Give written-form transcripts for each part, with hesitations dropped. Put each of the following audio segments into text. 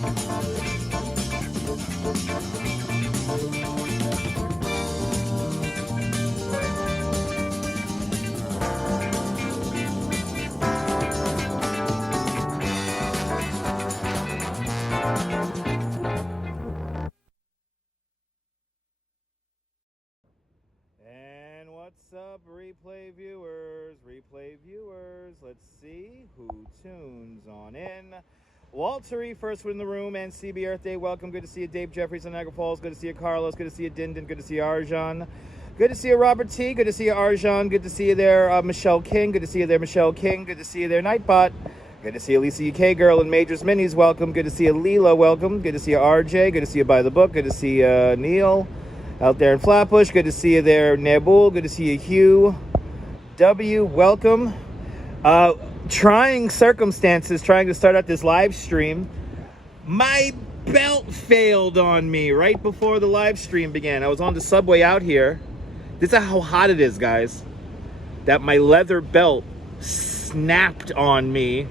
What's up, replay viewers? Let's see who tunes on in. Waltery, first one in the room, and CB Earth Day, welcome. Good to see you, Dave Jeffries on Niagara Falls. Good to see you, Carlos. Good to see you, Dindin. Good to see you, Arjan. Good to see you, Robert T. Good to see you, Arjan. Good to see you there, Michelle King. Good to see you there, Michelle King. Good to see you there, Nightbot. Good to see you, Lisa UK Girl and Majors Minis, welcome. Good to see you, Leela, welcome. Good to see you, RJ. Good to see you, By the Book. Good to see you, Neil. Out there in Flatbush, good to see you there, Nebul. Good to see you, Hugh. W, welcome. Trying circumstances, trying to start out this live stream. My belt failed on me right before the live stream began. I was on the subway out here. This is how hot it is, guys. That my leather belt snapped on me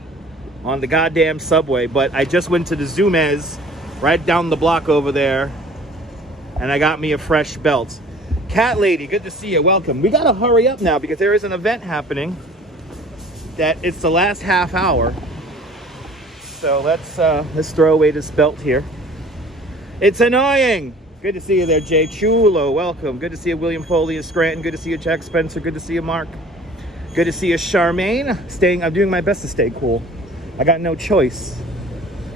on the goddamn subway. But I just went to the Zoomez right down the block over there, and I got me a fresh belt. Cat Lady, good to see you, welcome. We gotta hurry up now because there is an event happening that it's the last half hour. So let's throw away this belt here. It's annoying. Good to see you there, Jay Chulo, welcome. Good to see you, William Foley in Scranton. Good to see you, Jack Spencer. Good to see you, Mark. Good to see you, Charmaine. I'm doing my best to stay cool. I got no choice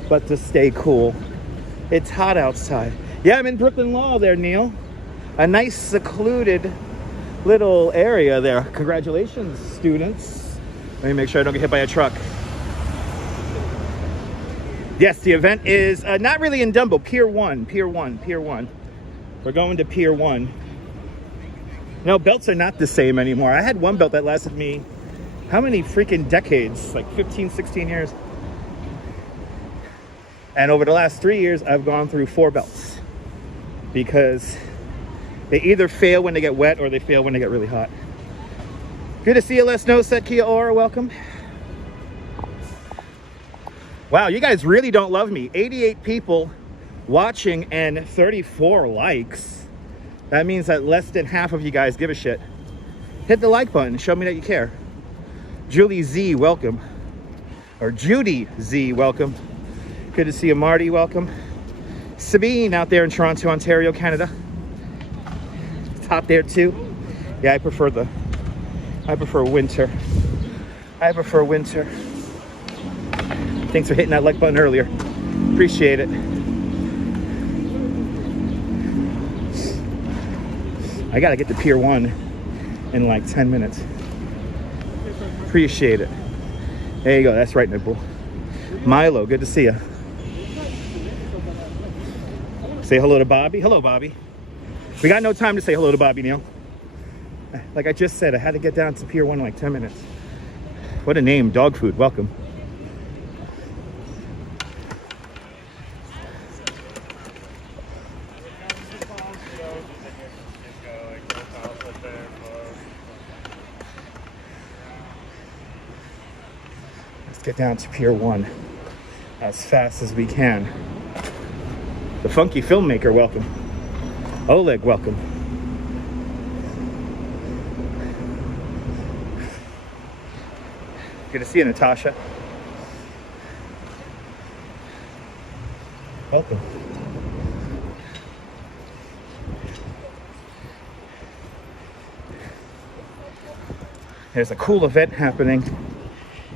but to stay cool. It's hot outside. Yeah, I'm in Brooklyn Law there, Neil. A nice secluded little area there. Congratulations, students. Let me make sure I don't get hit by a truck. Yes, the event is not really in Dumbo. Pier 1. We're going to Pier 1. No, belts are not the same anymore. I had one belt that lasted me, how many freaking decades? Like 15, 16 years. And over the last 3 years, I've gone through 4 belts. Because they either fail when they get wet or they fail when they get really hot. Good to see you, Les No Set Kia Ora, welcome. Wow, you guys really don't love me. 88 people watching and 34 likes. That means that less than half of you guys give a shit. Hit the like button, show me that you care. Julie Z, welcome. Or Judy Z, welcome. Good to see you, Marty, welcome. Sabine out there in Toronto, Ontario, Canada. It's hot there too. Yeah, I prefer winter. Thanks for hitting that like button earlier. Appreciate it. I gotta get to Pier 1 in like 10 minutes. Appreciate it. There you go, that's right, Nibble. Milo, good to see you. Say hello to Bobby. Hello, Bobby. We got no time to say hello to Bobby, Neil. Like I just said, I had to get down to Pier 1 in like 10 minutes. What a name, dog food, welcome. Let's get down to Pier 1 as fast as we can. The Funky Filmmaker, welcome. Oleg, welcome. Good to see you, Natasha. Welcome. There's a cool event happening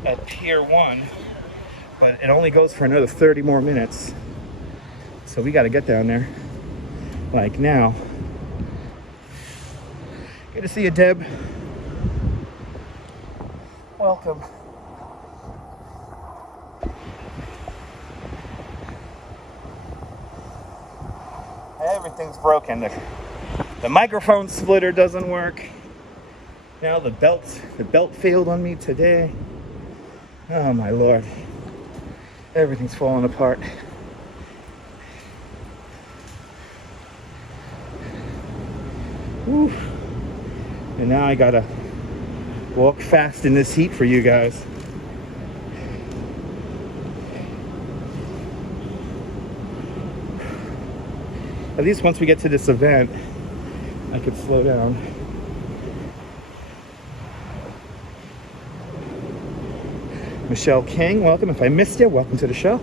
at Pier 1, but it only goes for another 30 more minutes. So we got to get down there, like now. Good to see you, Deb. Welcome. Everything's broken. The microphone splitter doesn't work. Now the belt failed on me today. Oh my Lord. Everything's falling apart. Whew. And now I gotta walk fast in this heat for you guys. At least once we get to this event, I could slow down. Michelle King, welcome. If I missed you, welcome to the show.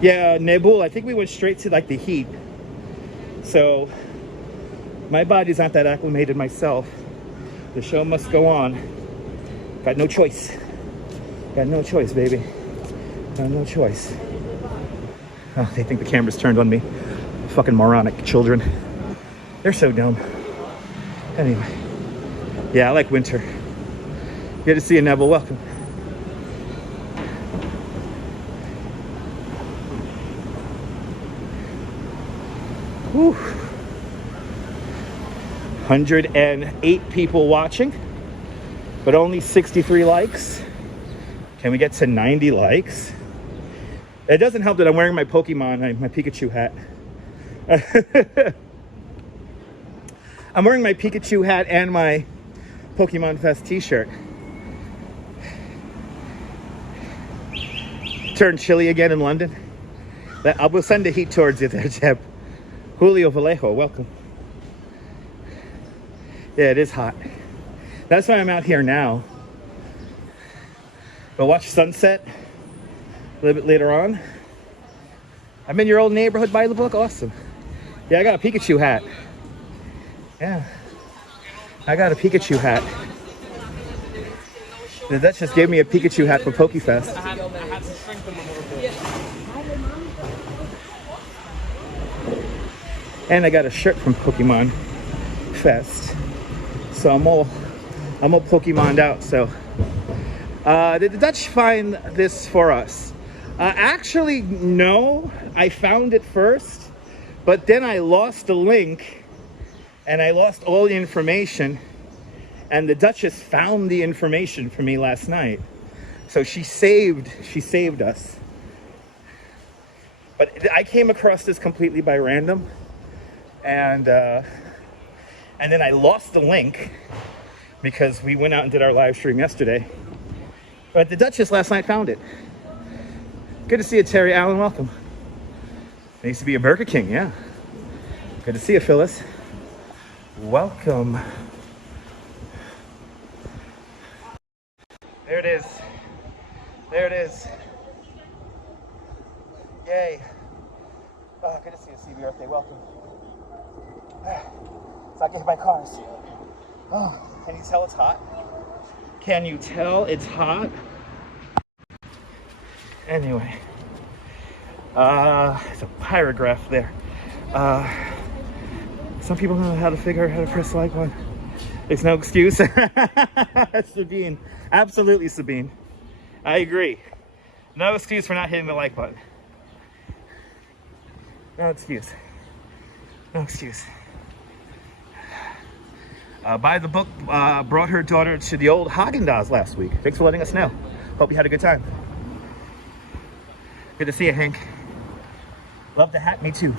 Yeah, Nebul, I think we went straight to like the heat. So my body's not that acclimated myself. The show must go on. Got no choice. Got no choice, baby. Got no choice. Oh, they think the camera's turned on me. Fucking moronic children. They're so dumb. Anyway. Yeah, I like winter. Good to see you, Neville. Welcome. Whew. 108 people watching, but only 63 likes. Can we get to 90 likes? It doesn't help that I'm wearing my Pokemon, my Pikachu hat. I'm wearing my Pikachu hat and my Pokemon Fest t-shirt. Turned chilly again in London. I will send the heat towards you there, Jeb. Julio Vallejo, welcome. Yeah, it is hot. That's why I'm out here now. We'll watch sunset a little bit later on. I'm in your old neighborhood by the book. Awesome. Yeah, I got a Pikachu hat. Yeah. I got a Pikachu hat. The Duchess gave me a Pikachu hat for PokeFest. And I got a shirt from Pokemon Fest. So I'm all Pokemoned out. So did the Dutch find this for us? Actually, no. I found it first, but then I lost the link and I lost all the information, and the Duchess found the information for me last night. So she saved us. But I came across this completely by random, and then I lost the link because we went out and did our live stream yesterday. But the Duchess last night found it. Good to see you, Terry Allen. Welcome. There used to be a Burger King, yeah. Good to see you, Phyllis. Welcome. There it is. There it is. Yay. Oh, good to see you, CB Earth Day. Welcome. So I get hit by cars. Oh, can you tell it's hot? Can you tell it's hot? Anyway. It's a paragraph there. Some people don't know how to press like one. It's no excuse. Sabine. Absolutely, Sabine. I agree. No excuse for not hitting the like button. No excuse. No excuse. By the book brought her daughter to the old Haagen-Dazs last week. Thanks for letting us know. Hope you had a good time. Good to see you, Hank. Love the hat, me too.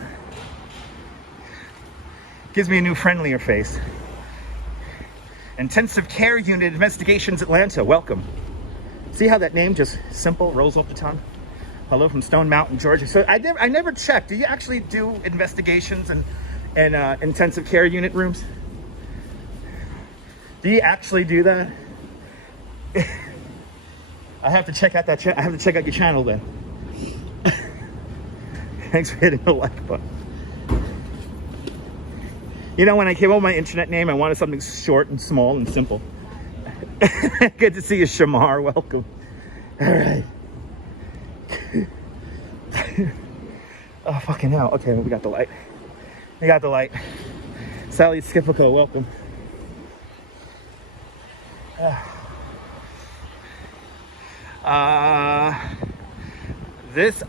Gives me a new friendlier face. Intensive Care Unit Investigations Atlanta, welcome. See how that name just simple rolls off the tongue? Hello from Stone Mountain, Georgia. So I never checked. Do you actually do investigations and intensive care unit rooms? Do you actually do that? I have to check out that. I have to check out your channel then. Thanks for hitting the like button. You know, when I came up with my internet name, I wanted something short and small and simple. Good to see you, Shamar. Welcome. All right. Oh, fucking hell. Okay, we got the light. We got the light. Sally Skipico, welcome. This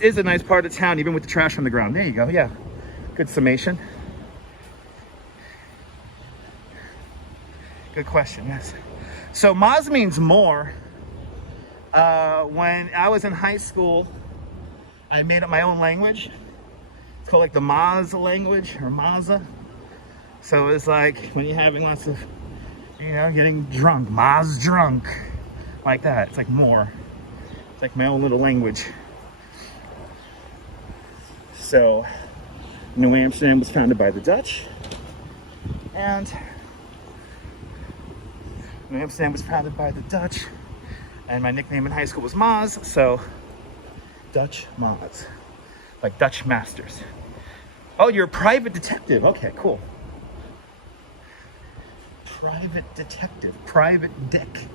is a nice part of town, even with the trash on the ground. There you go. Yeah, good summation. Good question. Yes. So Maz means more. When I was in high school, I made up my own language. It's called like the Maz language, or Maza. So it's like when you're having lots of, you know, getting drunk, Maz drunk, like that. It's like more. It's like my own little language. So, New Amsterdam was founded by the Dutch, and New Amsterdam was founded by the Dutch, and my nickname in high school was Maz, so Dutch Maz, like Dutch Masters. Oh, you're a private detective. Okay, cool. Private detective, private dick.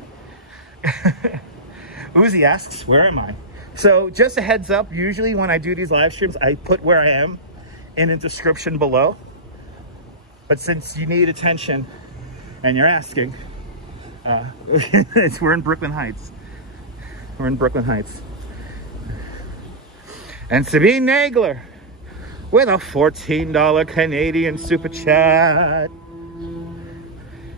Uzi asks, where am I? So just a heads up, usually when I do these live streams, I put where I am in the description below. But since you need attention and you're asking, we're in Brooklyn Heights. We're in Brooklyn Heights. And Sabine Nagler with a $14 Canadian super chat.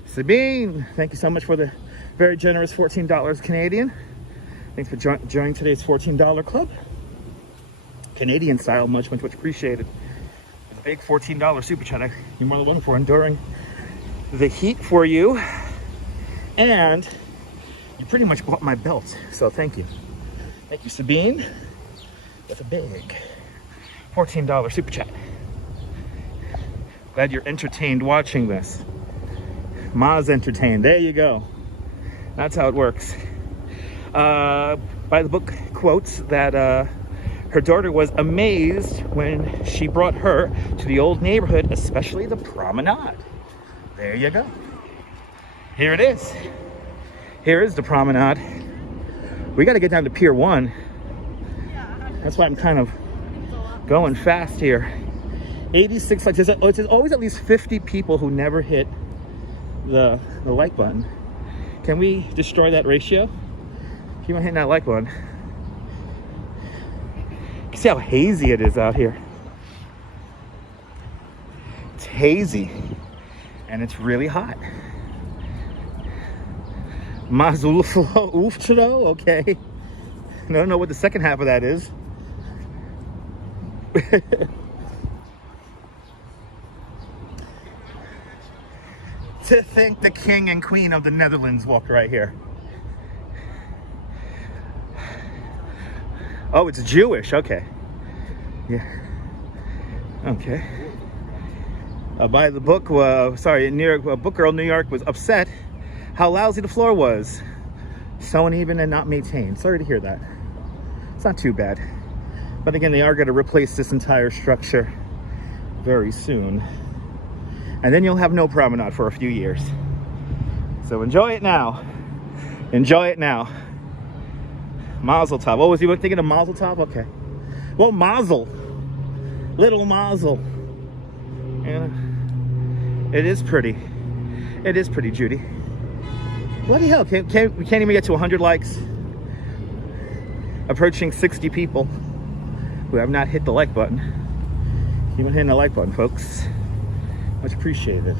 Sabine, thank you so much for the very generous $14 Canadian. Thanks for joining today's $14 club. Canadian style, much appreciated. A big $14 super chat. You're more than welcome for enduring the heat for you. And you pretty much bought my belt, so thank you. Thank you, Sabine, with a big $14 super chat. Glad you're entertained watching this. Ma's entertained. There you go. That's how it works. By the book quotes that her daughter was amazed when she brought her to the old neighborhood, especially the Promenade. There you go. Here it is. Here is the Promenade. We got to get down to Pier 1. That's why I'm kind of going fast here. 86 likes. There's always at least 50 people who never hit the like button. Can we destroy that ratio? Keep on hitting that like button. You can see how hazy it is out here. It's hazy and it's really hot. Mazulflo Ufchado, okay. I don't know what the second half of that is. To think the king and queen of the Netherlands walked right here. Oh, it's Jewish, okay. Yeah. Okay. By the book, sorry, New York, book girl in New York was upset how lousy the floor was. So uneven and not maintained. Sorry to hear that. It's not too bad. But again, they are going to replace this entire structure very soon. And then you'll have no Promenade for a few years. So enjoy it now. Enjoy it now. Mazel tov. Oh, was you thinking of Mazel tov? Okay. Well, Mazel. Little Mazel. Yeah. It is pretty. It is pretty, Judy. Bloody hell. We can't even get to 100 likes. Approaching 60 people who have not hit the like button. Keep on hitting the like button, folks. Much appreciated.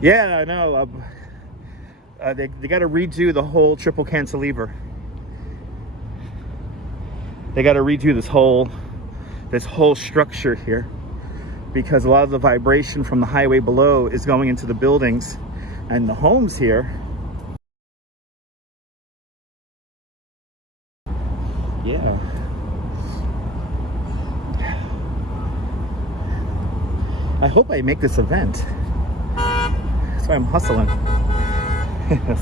Yeah, I know. They got to redo the whole triple cantilever. They got to redo this whole structure here, because a lot of the vibration from the highway below is going into the buildings and the homes here. Yeah. I hope I make this event. That's why I'm hustling.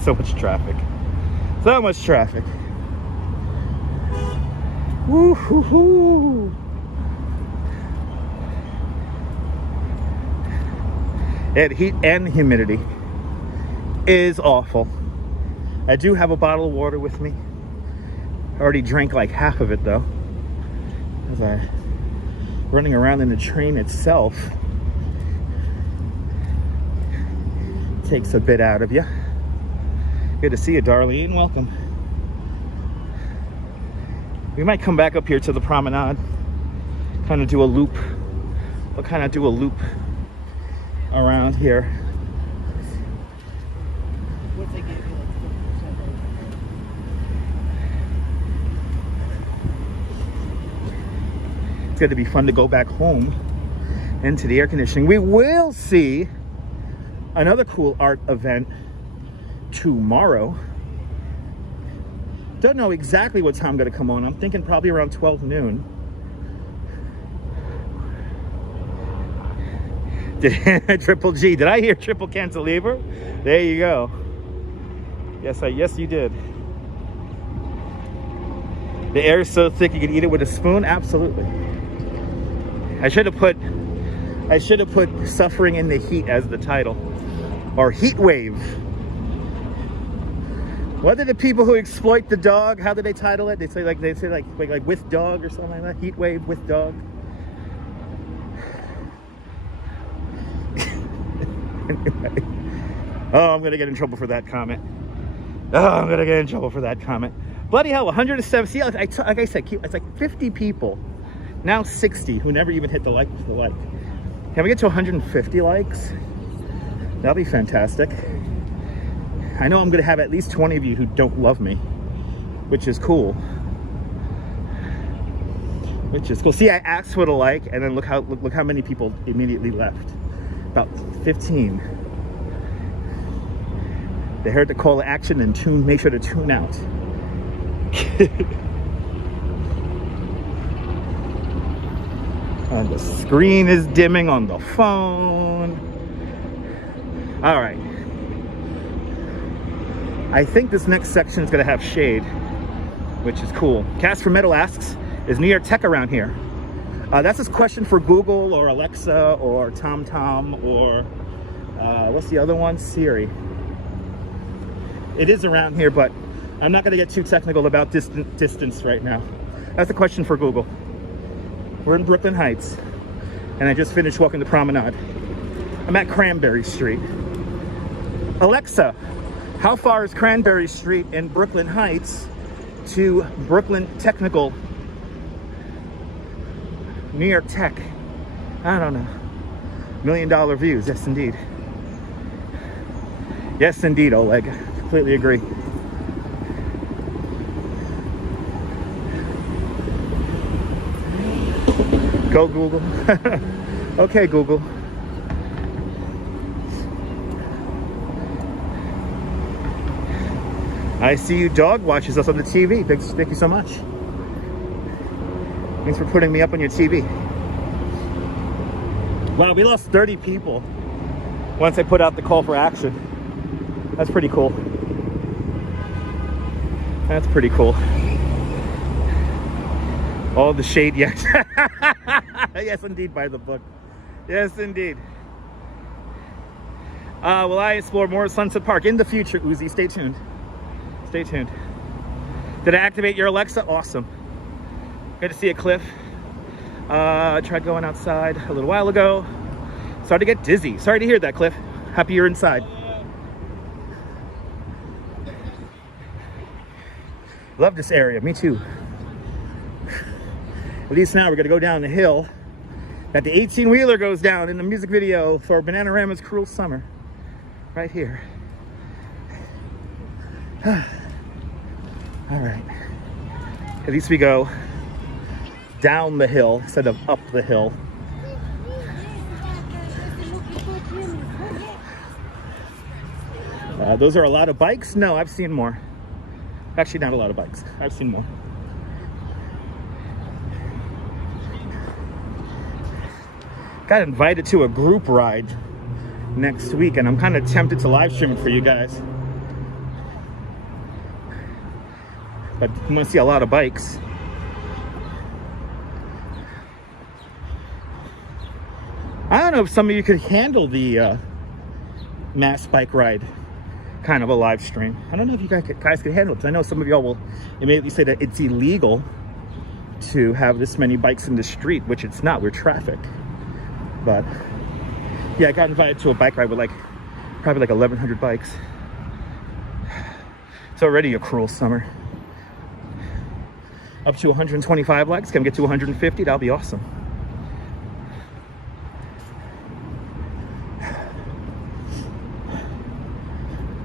So much traffic. So much traffic. Woo hoo hoo. And heat and humidity is awful. I do have a bottle of water with me. I already drank like half of it though, as I running around in the train itself takes a bit out of you. Good to see you, Darlene. Welcome. We might come back up here to the Promenade, kind of do a loop. We'll kind of do a loop around here. It's going to be fun to go back home into the air conditioning. We will see another cool art event tomorrow. Don't know exactly what time I'm gonna come on. I'm thinking probably around 12 noon. Triple G, did I hear triple cantilever? There you go. Yes you did. The air is so thick you can eat it with a spoon? Absolutely. I should have put Suffering in the Heat as the title. Or Heat Wave. What did the people who exploit the dog, how did they title it? They say like with dog or something like that. Heat Wave with dog. Oh, I'm gonna get in trouble for that comment. Bloody hell, 107. See, like I said, it's like 50 people, now 60, who never even hit the like for the like. Can we get to 150 likes? That'll be fantastic. I know I'm gonna have at least 20 of you who don't love me, which is cool. See, I asked for the like, and then look how many people immediately left. About 15. They heard the call to action and make sure to tune out. And the screen is dimming on the phone. All right. I think this next section is going to have shade, which is cool. Cast for Metal asks, is New York Tech around here? That's a question for Google or Alexa or TomTom or what's the other one? Siri. It is around here, but I'm not going to get too technical about distance right now. That's a question for Google. We're in Brooklyn Heights, and I just finished walking the Promenade. I'm at Cranberry Street. Alexa, how far is Cranberry Street in Brooklyn Heights to Brooklyn Technical? New York Tech. I don't know. $1 million views. Yes, indeed. Yes, indeed, Oleg. Completely agree. Go Google. Okay, Google. I see you dog watches us on the TV. Thank you so much. Thanks for putting me up on your TV. Wow, we lost 30 people once I put out the call for action. That's pretty cool. That's pretty cool. All the shade, yes. Yes, indeed, by the book. Yes, indeed. Will I explore more Sunset Park in the future, Uzi? Stay tuned. Stay tuned. Did I activate your Alexa? Awesome. Good to see a Cliff. Tried going outside a little while ago. Started to get dizzy. Sorry to hear that, Cliff. Happy you're inside. Love this area. Me too. At least now we're gonna go down the hill that the 18-wheeler goes down in the music video for Bananarama's Cruel Summer. Right here. All right. At least we go down the hill instead of up the hill. Those are a lot of bikes? No, I've seen more. Actually, not a lot of bikes. I've seen more. Got invited to a group ride next week, and I'm kind of tempted to live stream it for you guys. But I'm gonna see a lot of bikes. I don't know if some of you could handle the mass bike ride kind of a live stream. I don't know if you guys could handle it, because I know some of y'all will immediately say that it's illegal to have this many bikes in the street, which it's not. We're trafficked. But yeah, I got invited to a bike ride with probably 1,100 bikes. It's already a cruel summer. Up to 125 likes. Can we get to 150? That'll be awesome.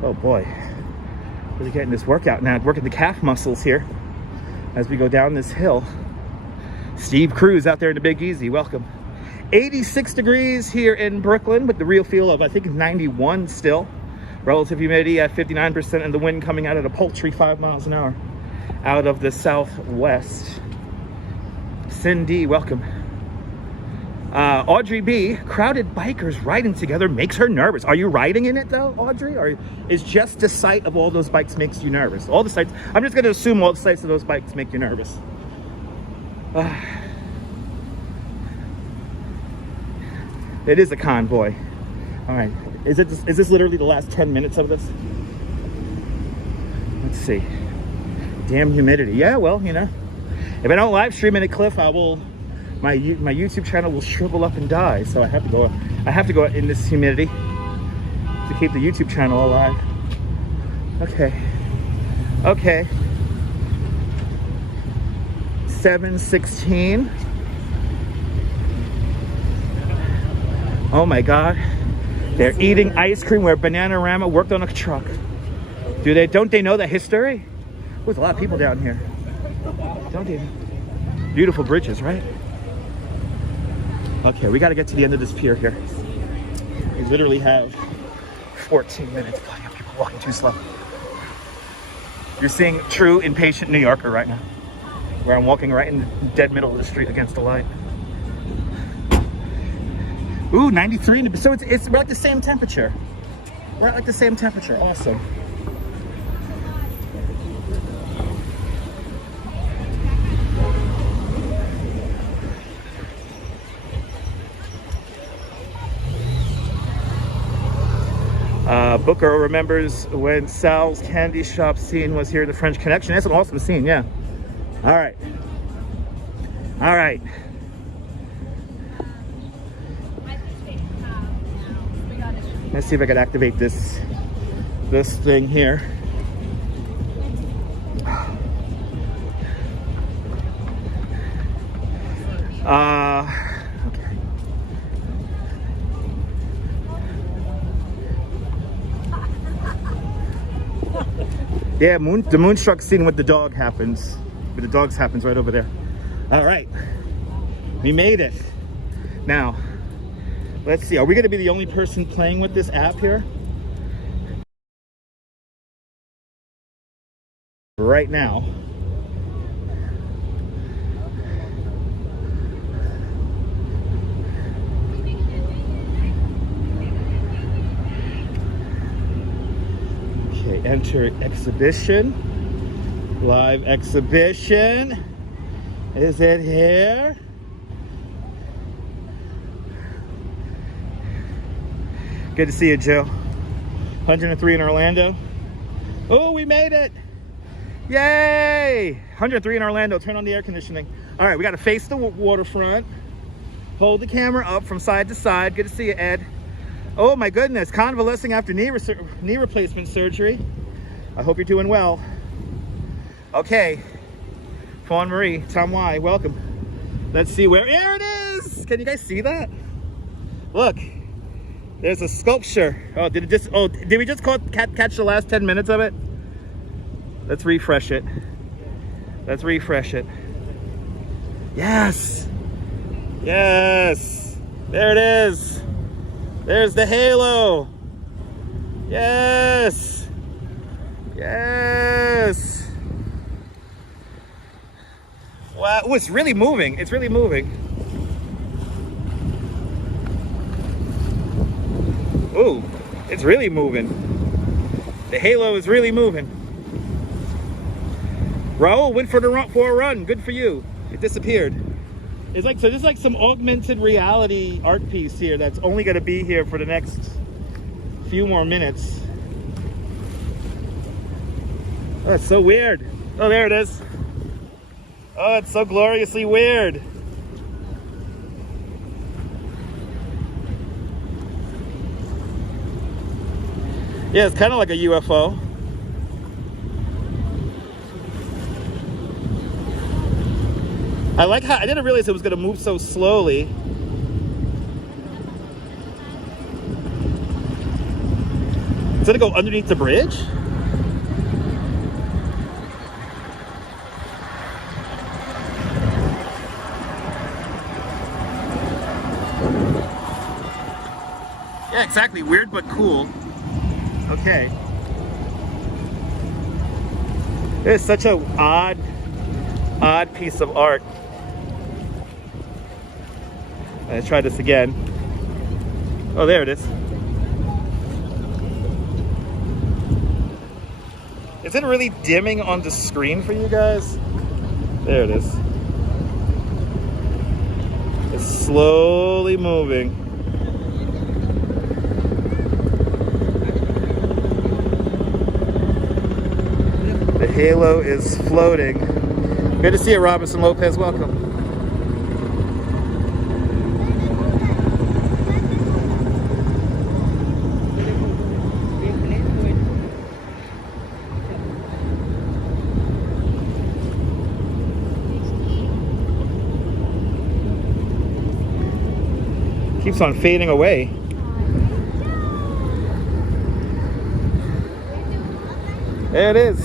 Oh boy, really getting this workout now. Working the calf muscles here as we go down this hill. Steve Cruz out there in the Big Easy, welcome. 86 degrees here in Brooklyn with the real feel of, I think, 91 still. Relative humidity at 59% and the wind coming out at a paltry 5 miles an hour out of the southwest. Cindy, welcome. Audrey B, crowded bikers riding together makes her nervous. Are you riding in it though, Audrey? Or is just the sight of all those bikes makes you nervous? All the sights, I'm just going to assume all the sights of those bikes make you nervous. It is a convoy. All right, is this literally the last 10 minutes of this? Let's see. Damn humidity. Yeah, well, you know, if I don't live stream in a cliff, I will. My YouTube channel will shrivel up and die. So I have to go in this humidity to keep the YouTube channel alive. Okay. 7:16. Oh my God. They're eating ice cream where Bananarama worked on a truck. Don't they know that history? There's a lot of people down here. Don't they? Beautiful bridges, right? Okay, we got to get to the end of this pier here. We literally have 14 minutes. God, you have people walking too slow. You're seeing true impatient New Yorker right now, where I'm walking right in the dead middle of the street against the light. Ooh, 93. So we're at the same temperature. We're at like the same temperature. Awesome. Booker remembers when Sal's candy shop scene was here at the French Connection. That's an awesome scene, yeah. All right. Let's see if I can activate this thing here. Okay. Yeah, the moonstruck scene with the dog happens. With the dogs happens right over there. All right, we made it. Now, let's see. Are we going to be the only person playing with this app here? Right now. Okay, enter exhibition. Live exhibition. Is it here? Good to see you, Joe. 103 in Orlando. Oh, we made it. Yay! 103 in Orlando. Turn on the air conditioning. All right, we got to face the waterfront. Hold the camera up from side to side. Good to see you, Ed. Oh, my goodness. Convalescing after knee replacement surgery. I hope you're doing well. Okay. Fawn Marie, Tom Y, welcome. Let's see where. There it is! Can you guys see that? Look. There's a sculpture. Oh, did we just catch the last 10 minutes of it? Let's refresh it. Let's refresh it. Yes. Yes. There it is. There's the halo. Yes. Yes. Wow. Oh, it's really moving. It's really moving. Ooh, it's really moving. The halo is really moving. Raul went for a run. Good for you. It disappeared. It's like, so there's like some augmented reality art piece here that's only going to be here for the next few more minutes. Oh, it's so weird. Oh, there it is. Oh, it's so gloriously weird. Yeah, it's kind of like a UFO. I like how I didn't realize it was going to move so slowly. It's going to go underneath the bridge? Yeah, exactly. Weird but cool. Okay. It's such a odd piece of art. Let's try this again. Oh, there it is. Is it really dimming on the screen for you guys? There it is. It's slowly moving. The halo is floating. Good to see you, Robinson Lopez. Welcome. Keeps on fading away. There it is.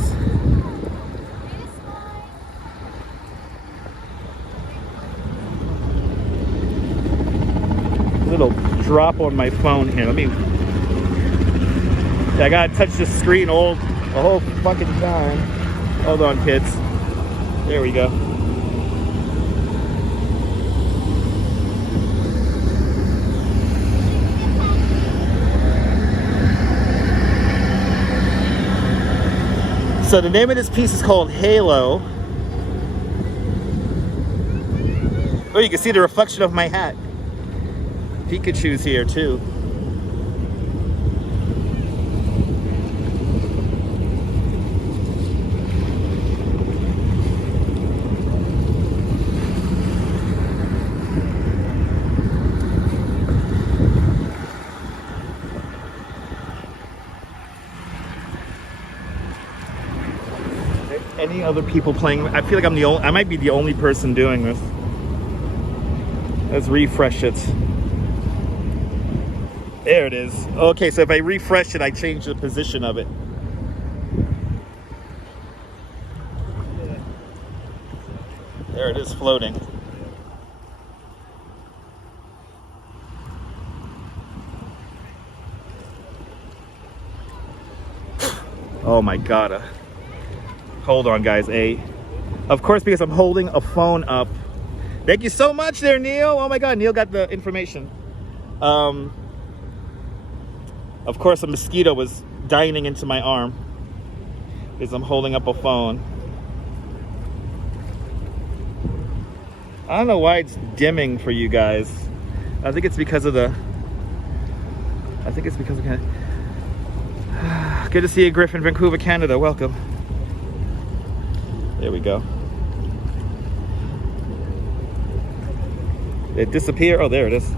Little drop on my phone here. Let me. Yeah, I gotta touch the screen the whole fucking time. Hold on, kids. There we go. So the name of this piece is called Halo. Oh, you can see the reflection of my hat. Pikachu's here too. Any other people playing? I feel like I might be the only person doing this. Let's refresh it. There it is. Okay, so if I refresh it, I change the position of it. There it is, floating. Oh my god. Hold on, guys. Of course, because I'm holding a phone up. Thank you so much there, Neil. Oh my god, Neil got the information. Of course, a mosquito was dining into my arm because I'm holding up a phone. I don't know why it's dimming for you guys. I think it's because of Good to see you, Griffin, Vancouver, Canada. Welcome. There we go. It disappeared. Oh, there it is.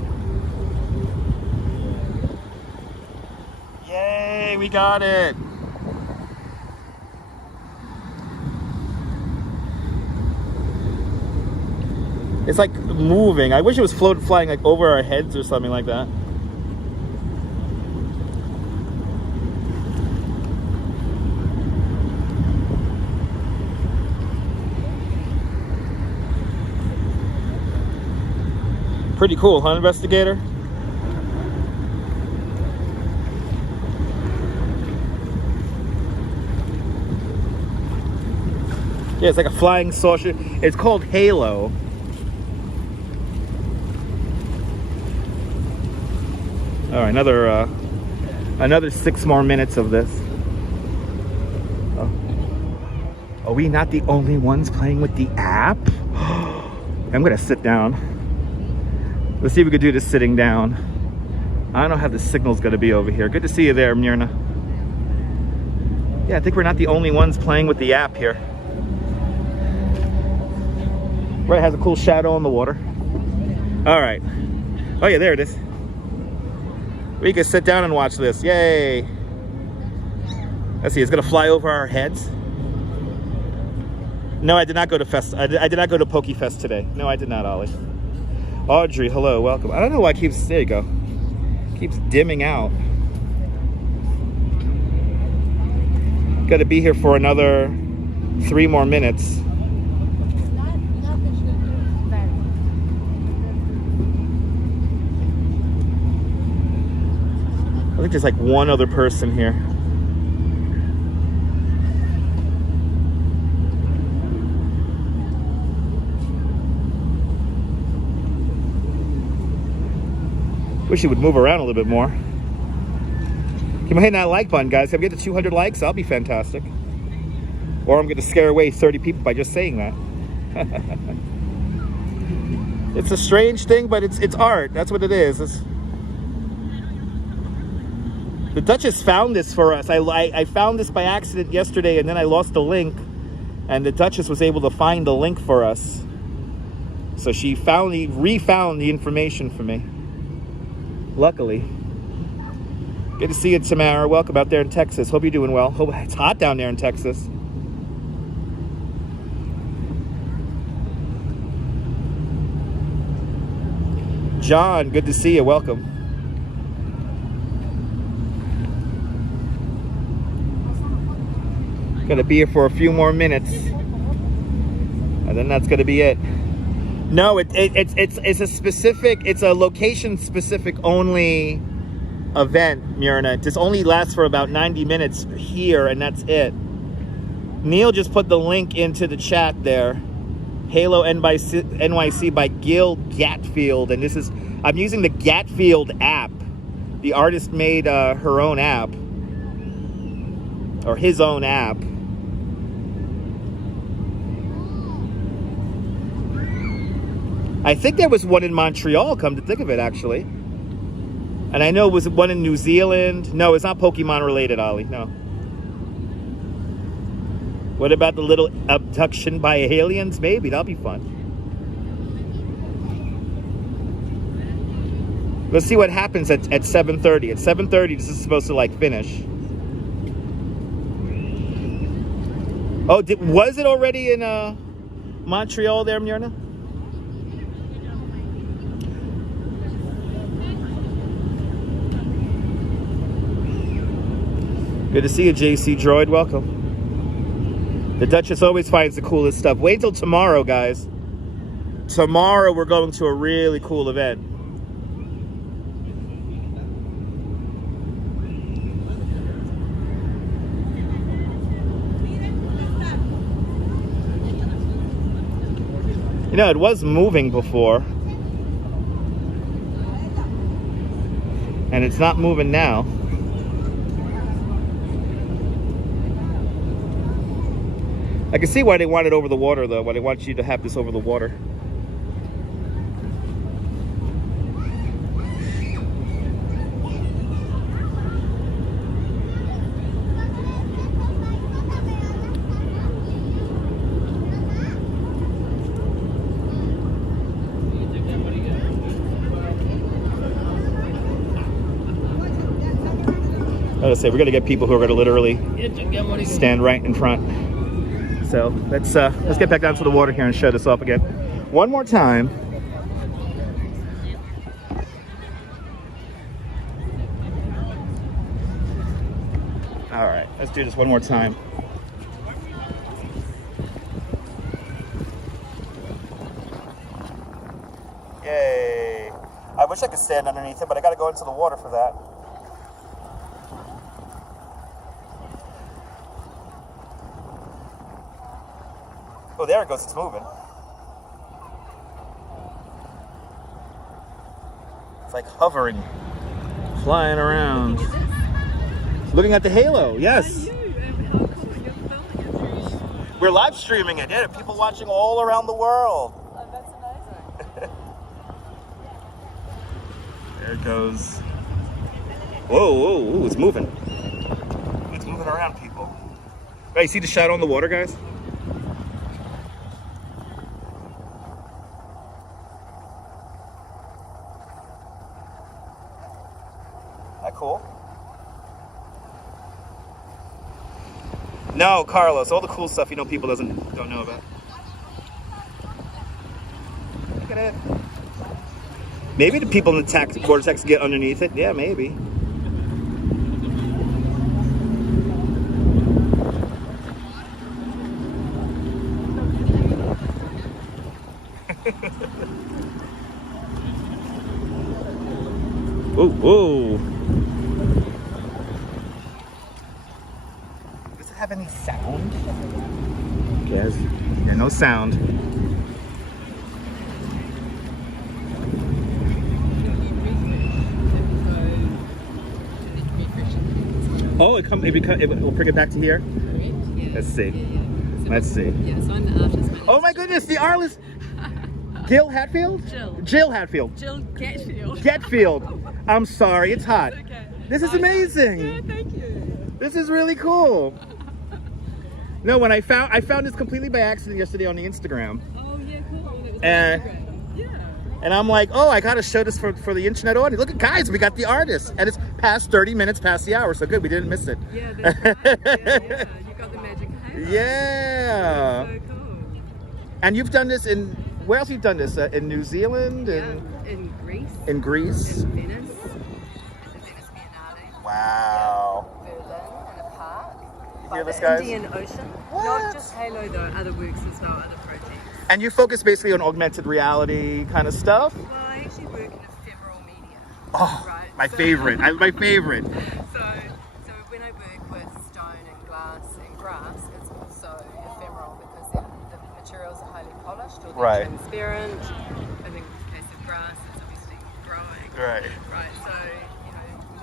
Yay, we got it. It's like moving. I wish it was flying like over our heads or something like that. Pretty cool, huh, investigator? Yeah, it's like a flying saucer. It's called Halo. All right, another 6 more minutes of this. Oh. Are we not the only ones playing with the app? I'm gonna sit down. Let's see if we could do this sitting down. I don't know how the signal's gonna be over here. Good to see you there, Myrna. Yeah, I think we're not the only ones playing with the app here. Right, it has a cool shadow on the water. All right. Oh yeah, there it is. We can sit down and watch this. Yay. Let's see, it's gonna fly over our heads. No, I did not go to I did not go to PokeFest today. No, I did not, Ollie. Audrey, hello, welcome. I don't know why it keeps, there you go. Keeps dimming out. Got to be here for another 3 more minutes. I think there's like one other person here. Wish you would move around a little bit more. Keep hitting that like button, guys. If I get to 200 likes, that'll be fantastic. Or I'm going to scare away 30 people by just saying that. It's a strange thing, but it's art. That's what it is. The Duchess found this for us. I found this by accident yesterday, and then I lost the link. And the Duchess was able to find the link for us. So she refound the information for me. Luckily. Good to see you, Tamara. Welcome out there in Texas. Hope you're doing well. Hope it's hot down there in Texas. John, good to see you. Welcome. Gonna be here for a few more minutes, and then that's gonna be it. No, it's a specific, it's a location specific only event, Myrna. This only lasts for about 90 minutes here, and that's it. Neil just put the link into the chat there. Halo NYC by Gil Gatfield, and this is, I'm using the Gatfield app. The artist made her own app, or his own app. I think there was one in Montreal, come to think of it, actually. And I know it was one in New Zealand. No, it's not Pokemon related, Ollie, no. What about the little abduction by aliens? Maybe, that'll be fun. Let's see what happens at 7:30. At 7:30, this is supposed to, like, finish. Oh, was it already in Montreal there, Myrna? Good to see you, JC Droid. Welcome. The Duchess always finds the coolest stuff. Wait till tomorrow, guys. Tomorrow we're going to a really cool event. You know, it was moving before. And it's not moving now. I can see why they want it over the water, though. Why they want you to have this over the water. I was say we're gonna get people who are gonna literally stand right in front. So let's get back down to the water here and show this off again. One more time. All right, let's do this one more time. Yay. I wish I could stand underneath it, but I gotta go into the water for that. Oh, there it goes, it's moving. It's like hovering, flying around. Looking at the halo, yes. We're live streaming it, yeah, people watching all around the world. Oh, that's amazing. There it goes. Whoa, whoa, whoa, it's moving. It's moving around, people. Hey, you see the shadow on the water, guys? Cool. No, Carlos, all the cool stuff, you know, people don't know about. Look at it. Maybe the people in the vortex get underneath it. Yeah, maybe. Whoa, whoa. have any sound? Yes. Yeah, no sound. Oh, it will bring it back to here? Yeah. Let's see. So Let's see. Yeah, so I'm the artist manager. Oh my goodness, the artist! Gil Hatfield? Jill Hatfield. Jill Getfield. Getfield. I'm sorry, it's hot. It's okay. This is amazing. Yeah, thank you. This is really cool. No, when I found this completely by accident yesterday on the Instagram. Oh yeah, cool. It was And- on Instagram. Yeah. And I'm like, oh, I gotta show this for the internet audience. Look at guys, we got the artist. And it's past 30 minutes past the hour, so good, we didn't miss it. Yeah, that's right. Yeah. You got the magic halo. Yeah. So cool. And you've done this where else have you done this? In New Zealand? In Greece. In Greece? In Venice. At the Venice Biennale. Wow. Berlin in a park. You By hear this, the guys? Indian Ocean. What? Not just Halo though, other works as well, other projects. And you focus basically on augmented reality kind of stuff? Well, I actually work in ephemeral media. Oh, Right, my so- favorite. My favorite. So when I work with stone and glass and grass, it's also ephemeral because the materials are highly polished or they're Right. transparent. I think in the case of grass, it's obviously growing. Right. Right. So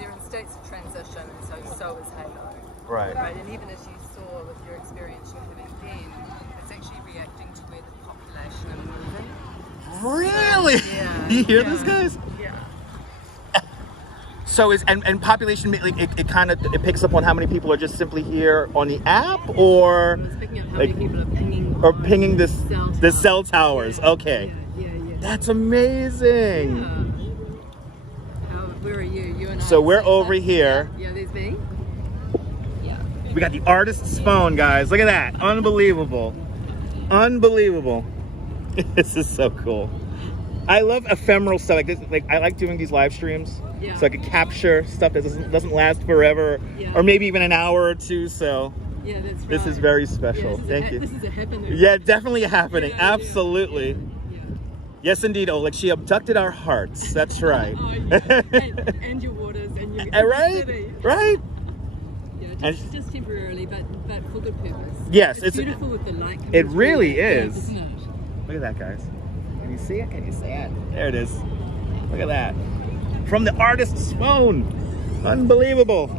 they're in states of transition, and so is Halo. Right. Right. And even as you saw with your experience you're having then, it's actually reacting to where the population are moving. Really? Yeah. You hear yeah, this, guys? Yeah. So and population, like, it picks up on how many people are just simply here on the app, or It's picking up how like, many people are pinging. or on pinging the towers. cell towers. Yeah, Okay. Yeah. That's amazing. Where are you? You and I. So we're over here. Yeah, there's me. Yeah. We got the artist's phone, guys. Look at that. Unbelievable. Unbelievable. This is so cool. I love ephemeral stuff like this. Like, I like doing these live streams, Yeah. so I could capture stuff that doesn't last forever, Yeah. or maybe even an hour or two. So Yeah, that's right. this is very special. Yeah, Thank you. This is a happening. Yeah, definitely happening. Yeah, Absolutely. Yeah. Yes, indeed. Oh, like she abducted our hearts. That's right. Oh, yeah. and your waters and your Right? city. Right? Yeah, just temporarily, but for good purpose. Yes, it's beautiful with the light. coming it through really that, is. Isn't it? Look at that, guys. Can you see it? Can you see it? There it is. Look at that. From the artist's phone. Unbelievable.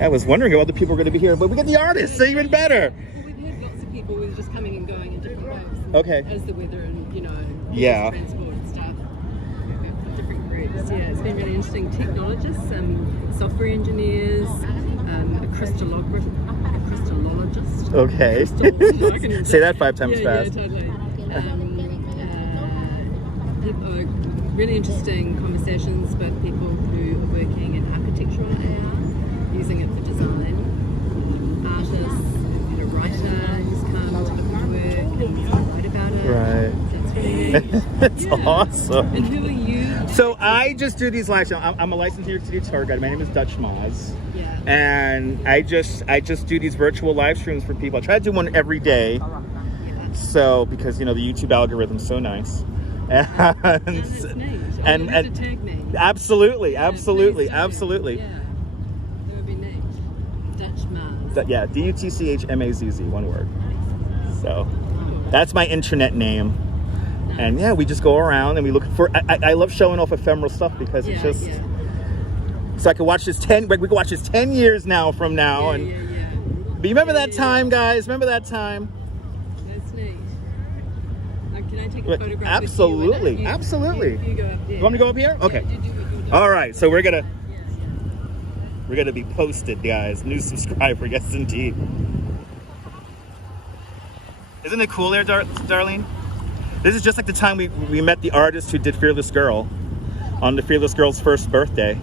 I was wondering if other people were going to be here, but we got the artist, so even better. Well, we've had lots of people who are just coming and going in different ways. Okay. As the weather and, Yeah. transport and stuff. Different groups. Yeah, it's been really interesting. Technologists, software engineers, a crystallologist. Okay. Crystal- Say that 5 times yeah, fast. Yeah, totally. Really interesting conversations with people who are working in architectural AR, using it for design. Artists, a writer who's come to look at work and write about it. Right. That's really neat. That's Yeah. awesome. And who are you? So I just do these live shows. I'm a licensed New York City tour guide. My name is Dutch Moz. Yeah. And I just do these virtual live streams for people. I try to do one every day. Yeah. So, because, the YouTube algorithm's so nice. And That's neat. and- You'll have to tag me. absolutely, Yeah, absolutely, please do. absolutely. Yeah. That would be neat. Dutch Mars. Yeah, DUTCHMAZZ, one word. So that's my internet name. And yeah, we just go around and we look for. I love showing off ephemeral stuff because it's just. Yeah. So I can watch this 10. We can watch this 10 years now from now. Yeah, and yeah. but you remember that Yeah. time, guys? Remember that time? That's neat. Can I take a But photograph? absolutely, with you? absolutely. You go up there. You want me to go up here? Okay. Yeah, you do what you're doing. All right. So we're gonna Yeah. be posted, guys. New subscriber, yes indeed. Isn't it cool there, Darlene? This is just like the time we met the artist who did Fearless Girl on the Fearless Girl's first birthday.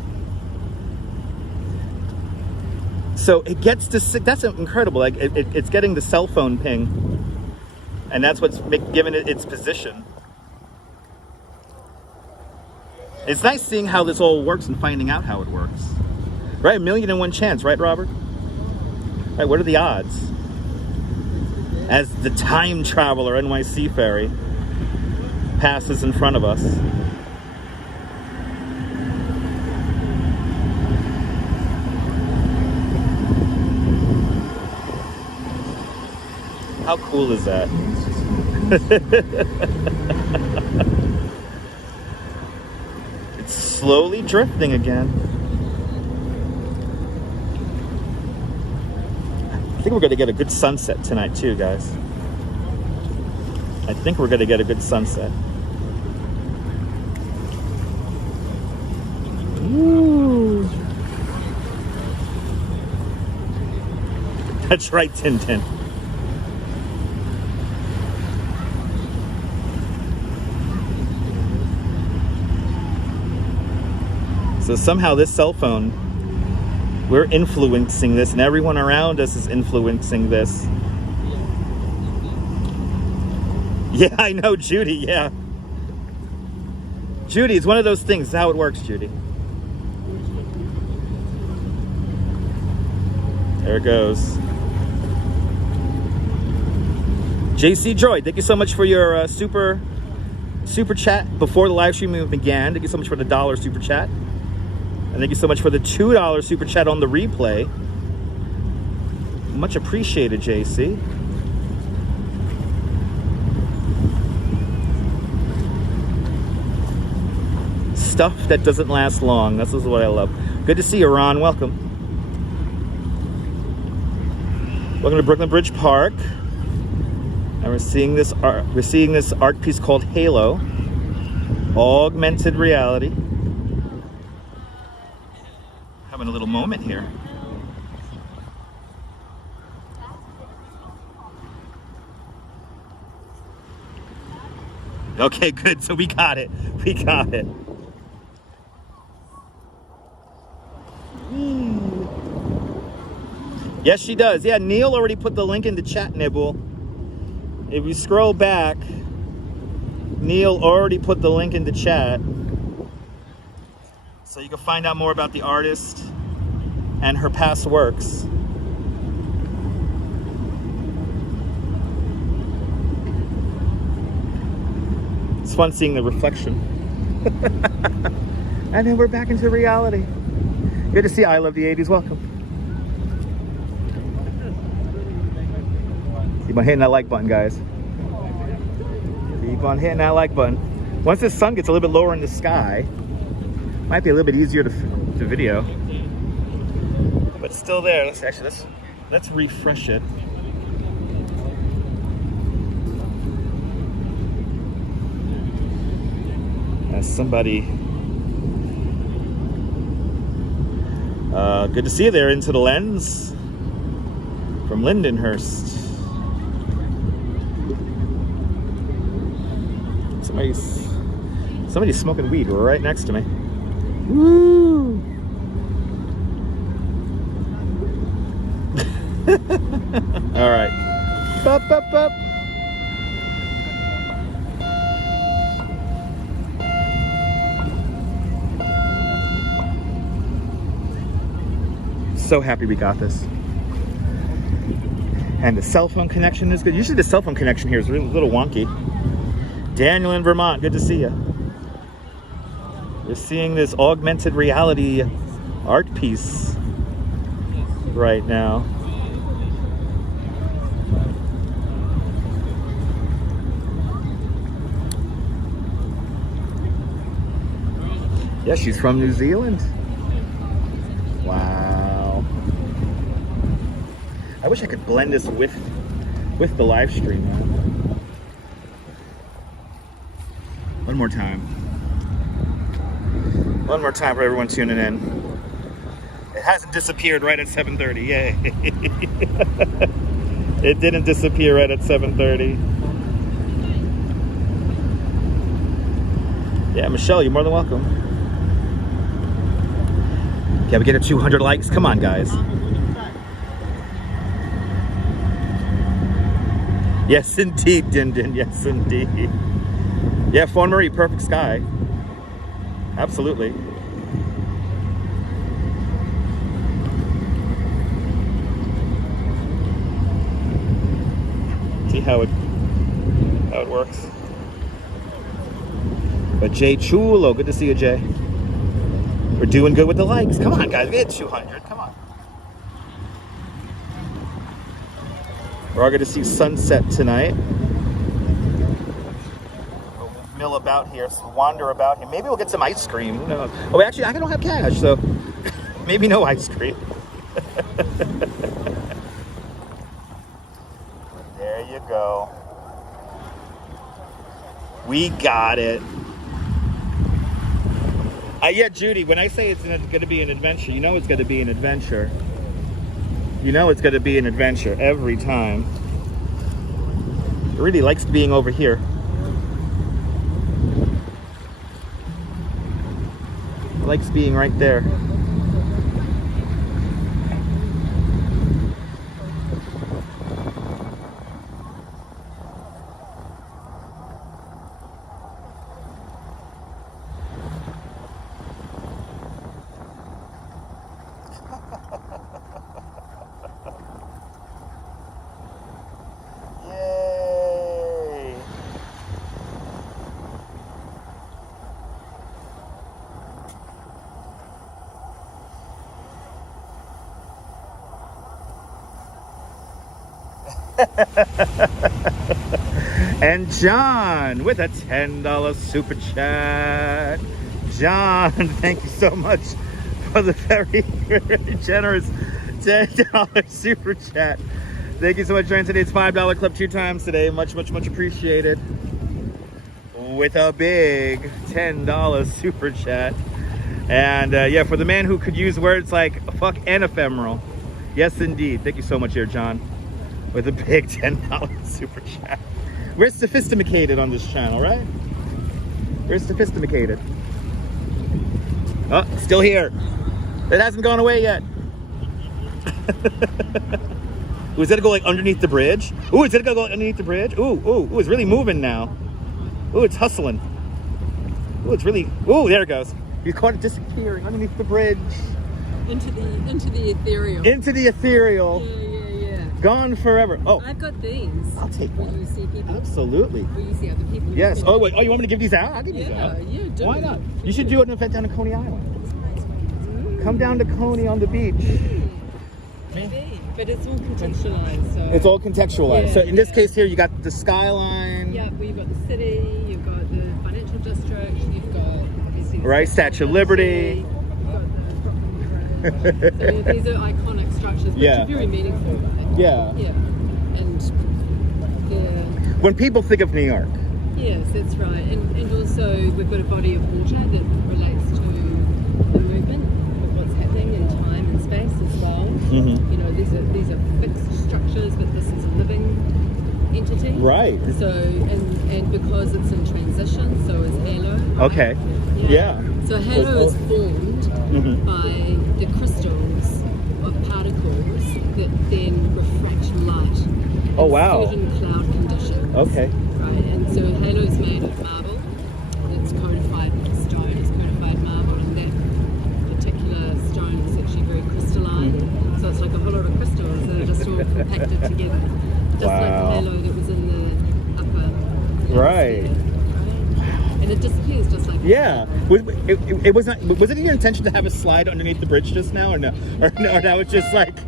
So it gets to, that's incredible. Like it's getting the cell phone ping, and that's what's giving it its position. It's nice seeing how this all works and finding out how it works. Right, 1,000,001 chance, right, Robert? Right, what are the odds? As the time traveler NYC ferry passes in front of us. How cool is that? It's slowly drifting again. I think we're going to get a good sunset tonight too, guys. I think we're going to get a good sunset. Ooh. That's right, Tintin. So somehow this cell phone, we're influencing this, and everyone around us is influencing this. Yeah, I know, Judy, yeah. Judy, it's one of those things. It's how it works, Judy. There it goes. JC Joy, thank you so much for your super chat before the live stream even began. Thank you so much for the $1 super chat. And thank you so much for the $2 super chat on the replay. Much appreciated, JC. Stuff that doesn't last long. This is what I love. Good to see you, Ron. Welcome. Welcome to Brooklyn Bridge Park. And we're seeing this art piece called Halo. Augmented reality. Having a little moment here. Okay, good. So we got it. We got it. Yes, she does. Yeah, Neil already put the link in the chat, Nibble. If you scroll back, Neil already put the link in the chat. So you can find out more about the artist and her past works. It's fun seeing the reflection. And then we're back into reality. Good to see you. I love the 80s. Welcome. Keep on hitting that like button, guys. Keep on hitting that like button. Once the sun gets a little bit lower in the sky, might be a little bit easier to video. But it's still there. Let's refresh it. Somebody good to see you there, Into the Lens from Lindenhurst. Somebody's smoking weed right next to me. Woo! All right. Bup, bup, bup. So happy we got this. And the cell phone connection is good. Usually the cell phone connection here is a little wonky. Daniel in Vermont, good to see you. We're seeing this augmented reality art piece right now. Yeah, she's from New Zealand. Wow. I wish I could blend this with the live stream, man. One more time. One more time for everyone tuning in. It hasn't disappeared right at 7:30. Yay. It didn't disappear right at 7:30. Yeah, Michelle, you're more than welcome. Can we get a 200 likes? Come on, guys. Yes, indeed, Din Din. Yes, indeed. Yeah, Fawn Marie, perfect sky. Absolutely. See how it works. But Jay Chulo, good to see you, Jay. We're doing good with the likes. Come on, guys, we had 200. Come on. We're all going to see sunset tonight. We'll mill about here, wander about here. Maybe we'll get some ice cream. Who knows? Oh, actually, I don't have cash, so maybe no ice cream. There you go. We got it. Yeah, Judy, when I say it's going to be an adventure, you know it's going to be an adventure. You know it's going to be an adventure every time. It really likes being over here. It likes being right there. And John with a $10 super chat. John, thank you so much for the very, very generous $10 super chat. Thank you so much for joining today's $5 club 2 times today. Much, much, much appreciated. With a big $10 super chat. And yeah, for the man who could use words like fuck and ephemeral. Yes, indeed. Thank you so much here, John. With a big $10 super chat. We're sophisticated on this channel, right? We're sophisticated. Oh, still here. It hasn't gone away yet. Ooh, is that go like underneath the bridge? Ooh, is that gonna go underneath the bridge? Ooh, ooh, ooh, it's really moving now. Ooh, it's hustling. Ooh, it's really, ooh, there it goes. You caught it disappearing underneath the bridge. Into the ethereal. Into the ethereal. Yeah. Gone forever. Oh, I've got these. I'll take one. Will you see people? Absolutely. Will you see other people? Yes. Oh, wait. Oh, you want me to give these out? I'll give these out. Yeah, do. Why not? You should do an event down to Coney Island. Come down to Coney on the beach. Maybe. But it's all contextualized. So. It's all contextualized. Yeah, so in this case here, you got the skyline. Yeah, well, you've got the city, you've got the financial district, you've got obviously right, Statue of Liberty. So these are iconic structures, which are very meaningful, right? Yeah. Yeah. And when people think of New York. Yes, that's right. And also we've got a body of water that relates to the movement of what's happening in time and space as well. Mm-hmm. You know, these are fixed structures, but this is a living entity. Right. So and because it's in transition, so is Halo. Right? Okay. Yeah. So Halo is formed by the crystals of particles that then refract light. Oh wow. Certain cloud conditions. Okay. Right, and so Halo is made of marble. It's codified stone. It's codified marble, and that particular stone is actually very crystalline. So it's like a whole lot of crystals that are just all compacted together. Just like the halo that was in the upper. Right. And it disappears just like yeah. It was not. Was it your intention to have a slide underneath the bridge just now, or no? Or no? That was just like.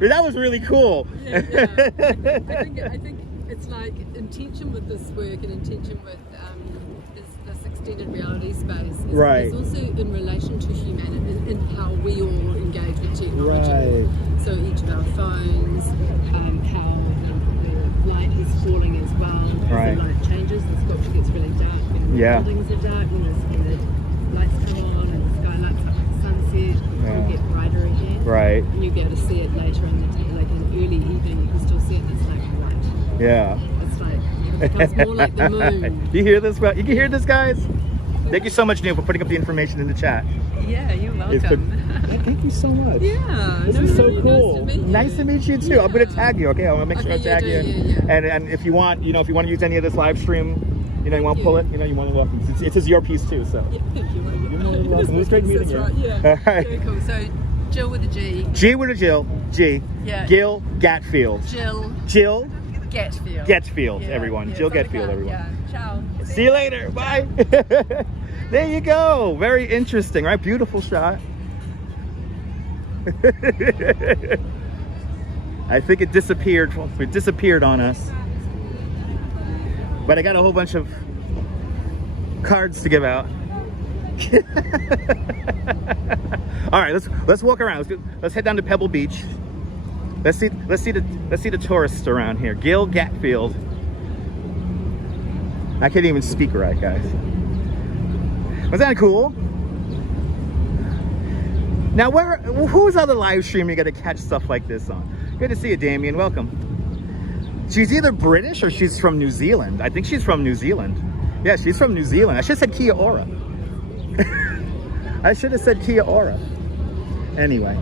That was really cool. Yeah. I think it's like intention with this work and intention with this extended reality space. Right. It's also in relation to humanity and how we all engage with technology. Right. So each of our phones, how the light is falling as well. Right. The light changes, the sculpture gets really dark. When the buildings are dark, when the lights come on and the sky lights up like the sunset, it will get brighter again. Right. And you be able to see it later in the day, like in early evening, you can still see it. It's like white. Yeah. It's like it becomes more like the moon. You hear this? You can hear this, guys. Thank you so much, Neil, for putting up the information in the chat. Yeah, you're welcome. Thank you so much. Yeah, this is so cool. Nice to meet you too. Yeah. I'm gonna tag you. Okay, I'm gonna make sure I tag you. Yeah. And if you want, if you want to use any of this live stream, you want to pull it. You want to welcome. It's your piece too. So. Yeah, thank you. You're more than welcome. It was great meeting you. Right, yeah. All right. Very cool. So Jill with a G. G with a Jill. G. Yeah. Gil Gatfield. Jill Gatfield. Gatfield, everyone. Yeah, Jill Gatfield, everyone. Yeah. Ciao. See you later. Bye. There you go. Very interesting, right? Beautiful shot. I think it disappeared. It disappeared on us. But I got a whole bunch of cards to give out. All right, let's walk around. Let's head down to Pebble Beach. Let's see the tourists around here. Gil Gatfield. I can't even speak right, guys. Was that cool? Now, whose other live stream you got to catch stuff like this on? Good to see you, Damien. Welcome. She's either British or she's from New Zealand. I think she's from New Zealand. Yeah, she's from New Zealand. I should have said Kia ora. I should have said Kia ora. Anyway.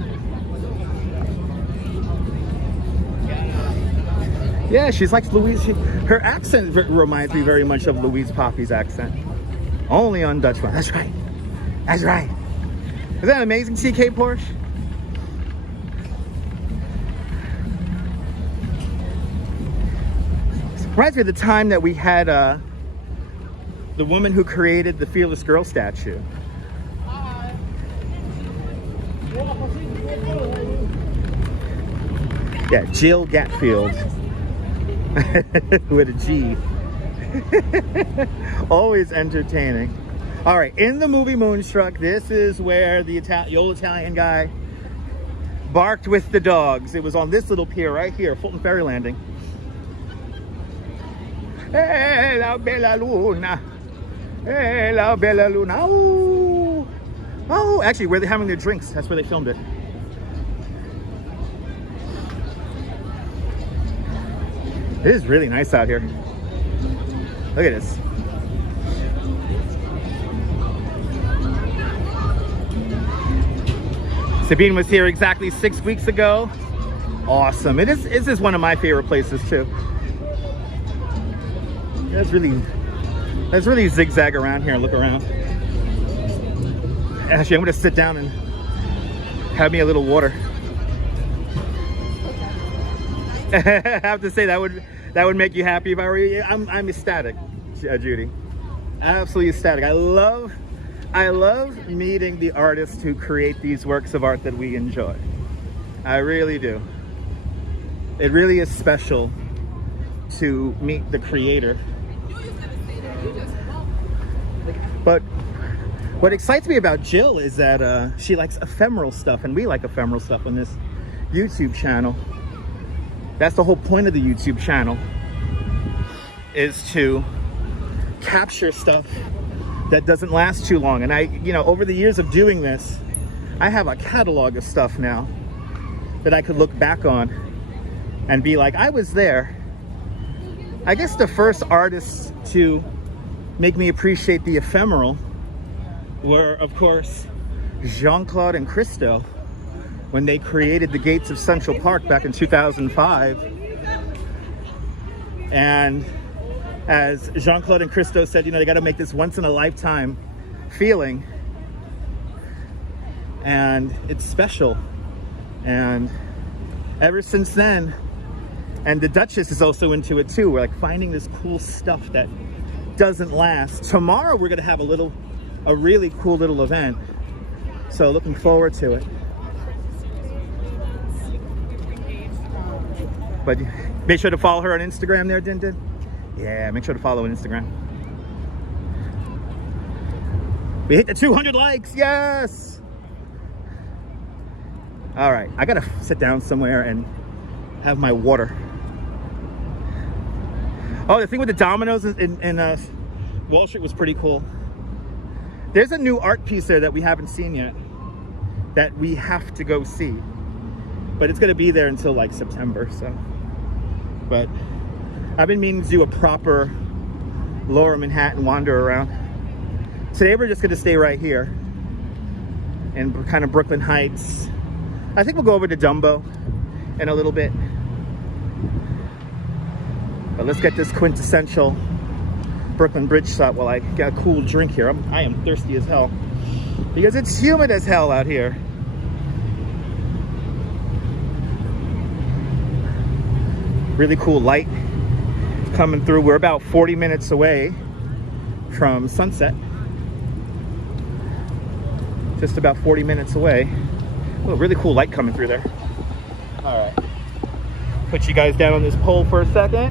Yeah, she's like Louise. Her accent reminds me very much of Louise Poppy's accent. Only on Dutch one. That's right. That's right. Is that amazing, TK Porsche? Reminds me of the time that we had the woman who created the Fearless Girl statue. Yeah, Jill Gatfield. With a G. Always entertaining. All right, in the movie Moonstruck, this is where the old Italian guy barked with the dogs. It was on this little pier right here, Fulton Ferry Landing. Hey, la bella luna. Hey, la bella luna. Oh, oh, actually, where they're having their drinks. That's where they filmed it. It is really nice out here. Look at this. Sabine was here exactly 6 weeks ago. Awesome. This is one of my favorite places too. Let's really zigzag around here and look around. Actually, I'm gonna sit down and have me a little water. I have to say that would make you happy if I were you. I'm ecstatic, Judy. Absolutely ecstatic. I love meeting the artists who create these works of art that we enjoy. I really do. It really is special to meet the creator. But what excites me about Jill is that she likes ephemeral stuff, and we like ephemeral stuff on this YouTube channel. That's the whole point of the YouTube channel, is to capture stuff that doesn't last too long. And over the years of doing this, I have a catalog of stuff now that I could look back on and be like, I was there. I guess the first artists to make me appreciate the ephemeral were, of course, Jean-Claude and Christo, when they created the gates of Central Park back in 2005. And as Jean-Claude and Christo said, they got to make this once in a lifetime feeling. And it's special. And ever since then, and the Duchess is also into it too. We're like finding this cool stuff that doesn't last. Tomorrow we're gonna have a really cool little event. So looking forward to it. But make sure to follow her on Instagram there, Din. Yeah, make sure to follow on Instagram. We hit the 200 likes, yes! All right, I gotta sit down somewhere and have my water. Oh, the thing with the dominoes in Wall Street was pretty cool. There's a new art piece there that we haven't seen yet that we have to go see. But it's gonna be there until like September, so. But I've been meaning to do a proper Lower Manhattan wander around. Today we're just gonna stay right here in kind of Brooklyn Heights. I think we'll go over to Dumbo in a little bit. But let's get this quintessential Brooklyn Bridge shot while I get a cool drink here. I am thirsty as hell because it's humid as hell out here. Really cool light coming through. We're about 40 minutes away from sunset. Just about 40 minutes away. Oh, really cool light coming through there. All right. Put you guys down on this pole for a second.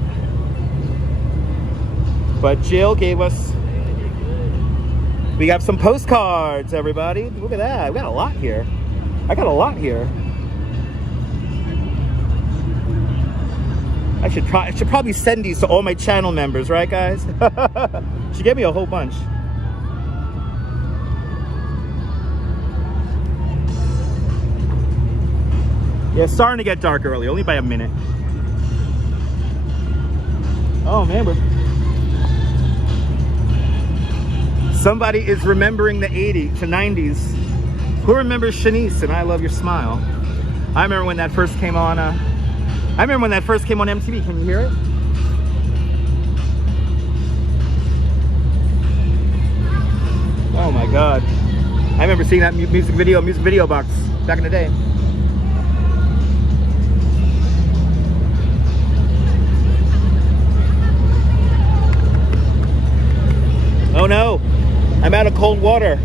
But Jill gave us, we got some postcards, everybody. Look at that. We got a lot here. I got a lot here. I should probably send these to all my channel members, right, guys? She gave me a whole bunch. Yeah, it's starting to get dark early, only by a minute. Oh man, somebody is remembering the 80s to 90s. Who remembers Shanice and I Love Your Smile? I remember when that first came on. I remember when that first came on MTV. Can you hear it? Oh my God! I remember seeing that music video box back in the day. Oh no! I'm out of cold water.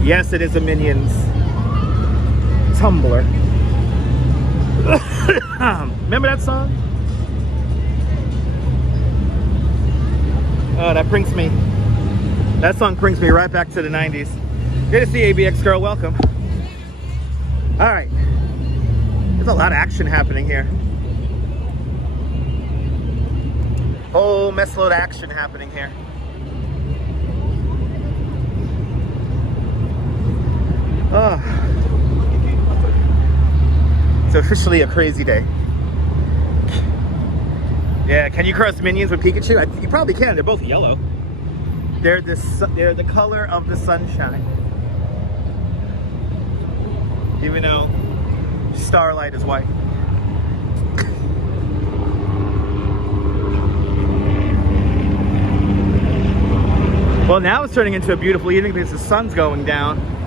Yes, it is a Minions tumbler. Remember that song? Oh, that song brings me right back to the 90s. Good to see ABX Girl, welcome. All right, there's a lot of action happening here. Whole mess load of action happening here. Oh. It's officially a crazy day. Yeah, can you cross Minions with Pikachu? You probably can. They're both yellow. They're the color of the sunshine. Even though Starlight is white. Well, now it's turning into a beautiful evening because the sun's going down.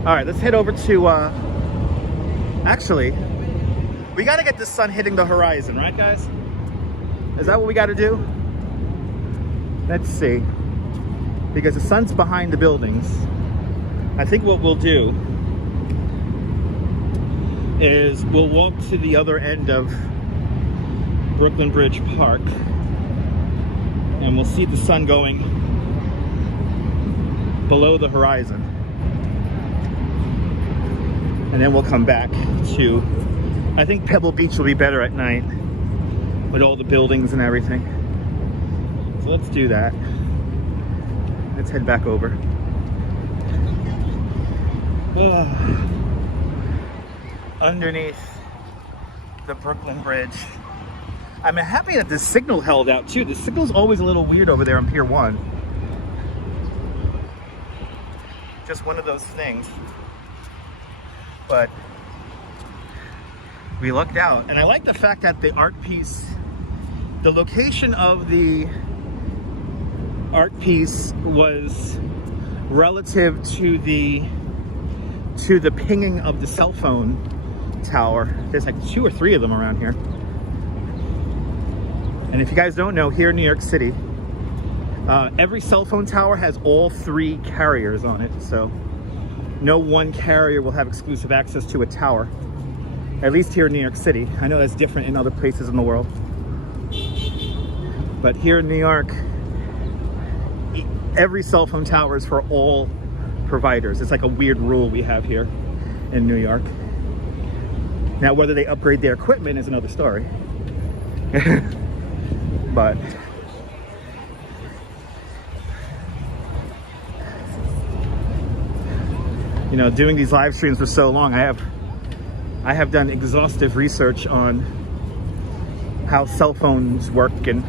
All right, let's head over to, actually, we gotta get the sun hitting the horizon, right guys? Is that what we gotta do? Let's see. Because the sun's behind the buildings. I think what we'll do is we'll walk to the other end of Brooklyn Bridge Park and we'll see the sun going below the horizon. And then we'll come back to, I think Pebble Beach will be better at night with all the buildings and everything. So let's do that. Let's head back over. Oh. Underneath the Brooklyn Bridge. I'm happy that the signal held out too. The signal's always a little weird over there on Pier 1. Just one of those things. But we lucked out. And I like the fact that the art piece, the location of the art piece was relative to the pinging of the cell phone tower. There's like 2 or 3 of them around here. And if you guys don't know, here in New York City, every cell phone tower has all 3 carriers on it. So no one carrier will have exclusive access to a tower, at least here in New York City. I know that's different in other places in the world. But here in New York, every cell phone tower is for all providers. It's like a weird rule we have here in New York. Now, whether they upgrade their equipment is another story. But you know, doing these live streams for so long, I have done exhaustive research on how cell phones work and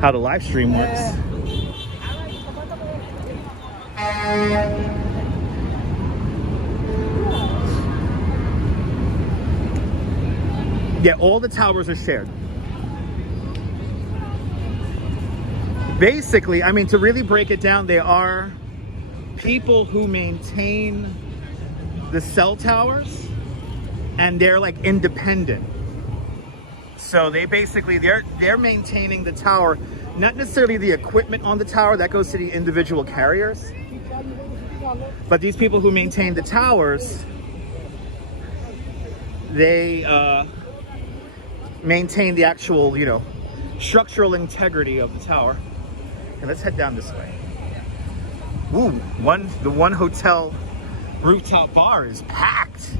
how the live stream works. Yeah, all the towers are shared. Basically, I mean, to really break it down, there are people who maintain the cell towers and they're like independent. So they basically, they're maintaining the tower, not necessarily the equipment on the tower, that goes to the individual carriers. But these people who maintain the towers, they maintain the actual, you know, structural integrity of the tower. Okay, let's head down this way. Ooh, the one hotel rooftop bar is packed.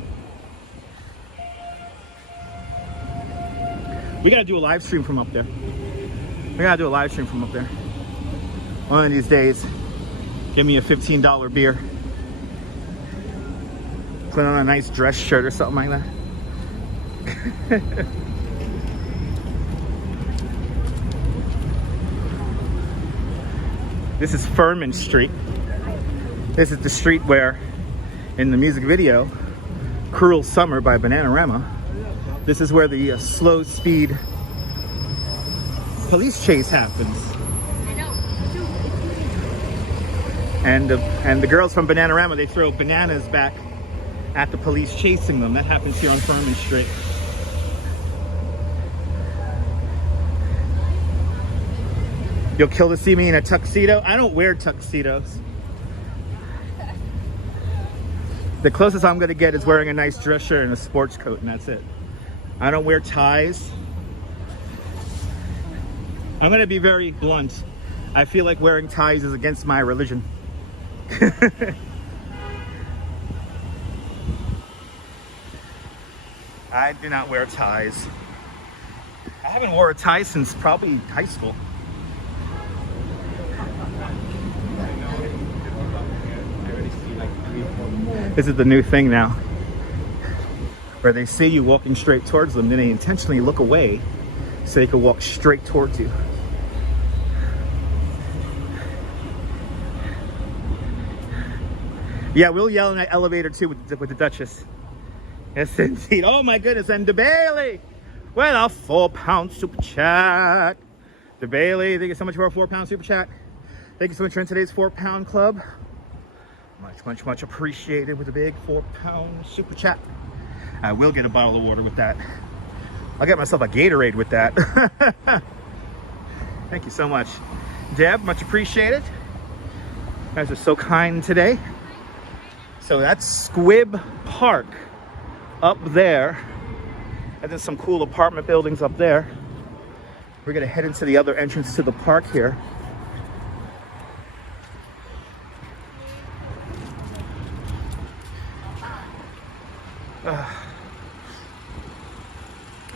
We gotta do a live stream from up there. We gotta do a live stream from up there. One of these days, give me a $15 beer. Put on a nice dress shirt or something like that. This is Furman Street. This is the street where, in the music video, Cruel Summer by Bananarama, this is where the slow speed police chase happens. And the girls from Bananarama, they throw bananas back at the police chasing them. That happens here on Furman Street. You'll kill to see me in a tuxedo. I don't wear tuxedos. The closest I'm gonna get is wearing a nice dress shirt and a sports coat, and that's it. I don't wear ties. I'm gonna be very blunt. I feel like wearing ties is against my religion. I do not wear ties. I haven't worn a tie since probably high school. This is the new thing now, where they see you walking straight towards them, then they intentionally look away so they can walk straight towards you. Yeah, we'll yell in that elevator too with the Duchess. Yes, indeed. Oh my goodness, and DeBailey with a £4 super chat. DeBailey, thank you so much for a £4 super chat. Thank you so much for in today's £4 club. Much appreciated with a big £4 super chat. I will get a bottle of water with that. I'll get myself a Gatorade with that. Thank you so much. Deb, much appreciated. You guys are so kind today. So that's Squibb Park up there. And then some cool apartment buildings up there. We're gonna head into the other entrance to the park here.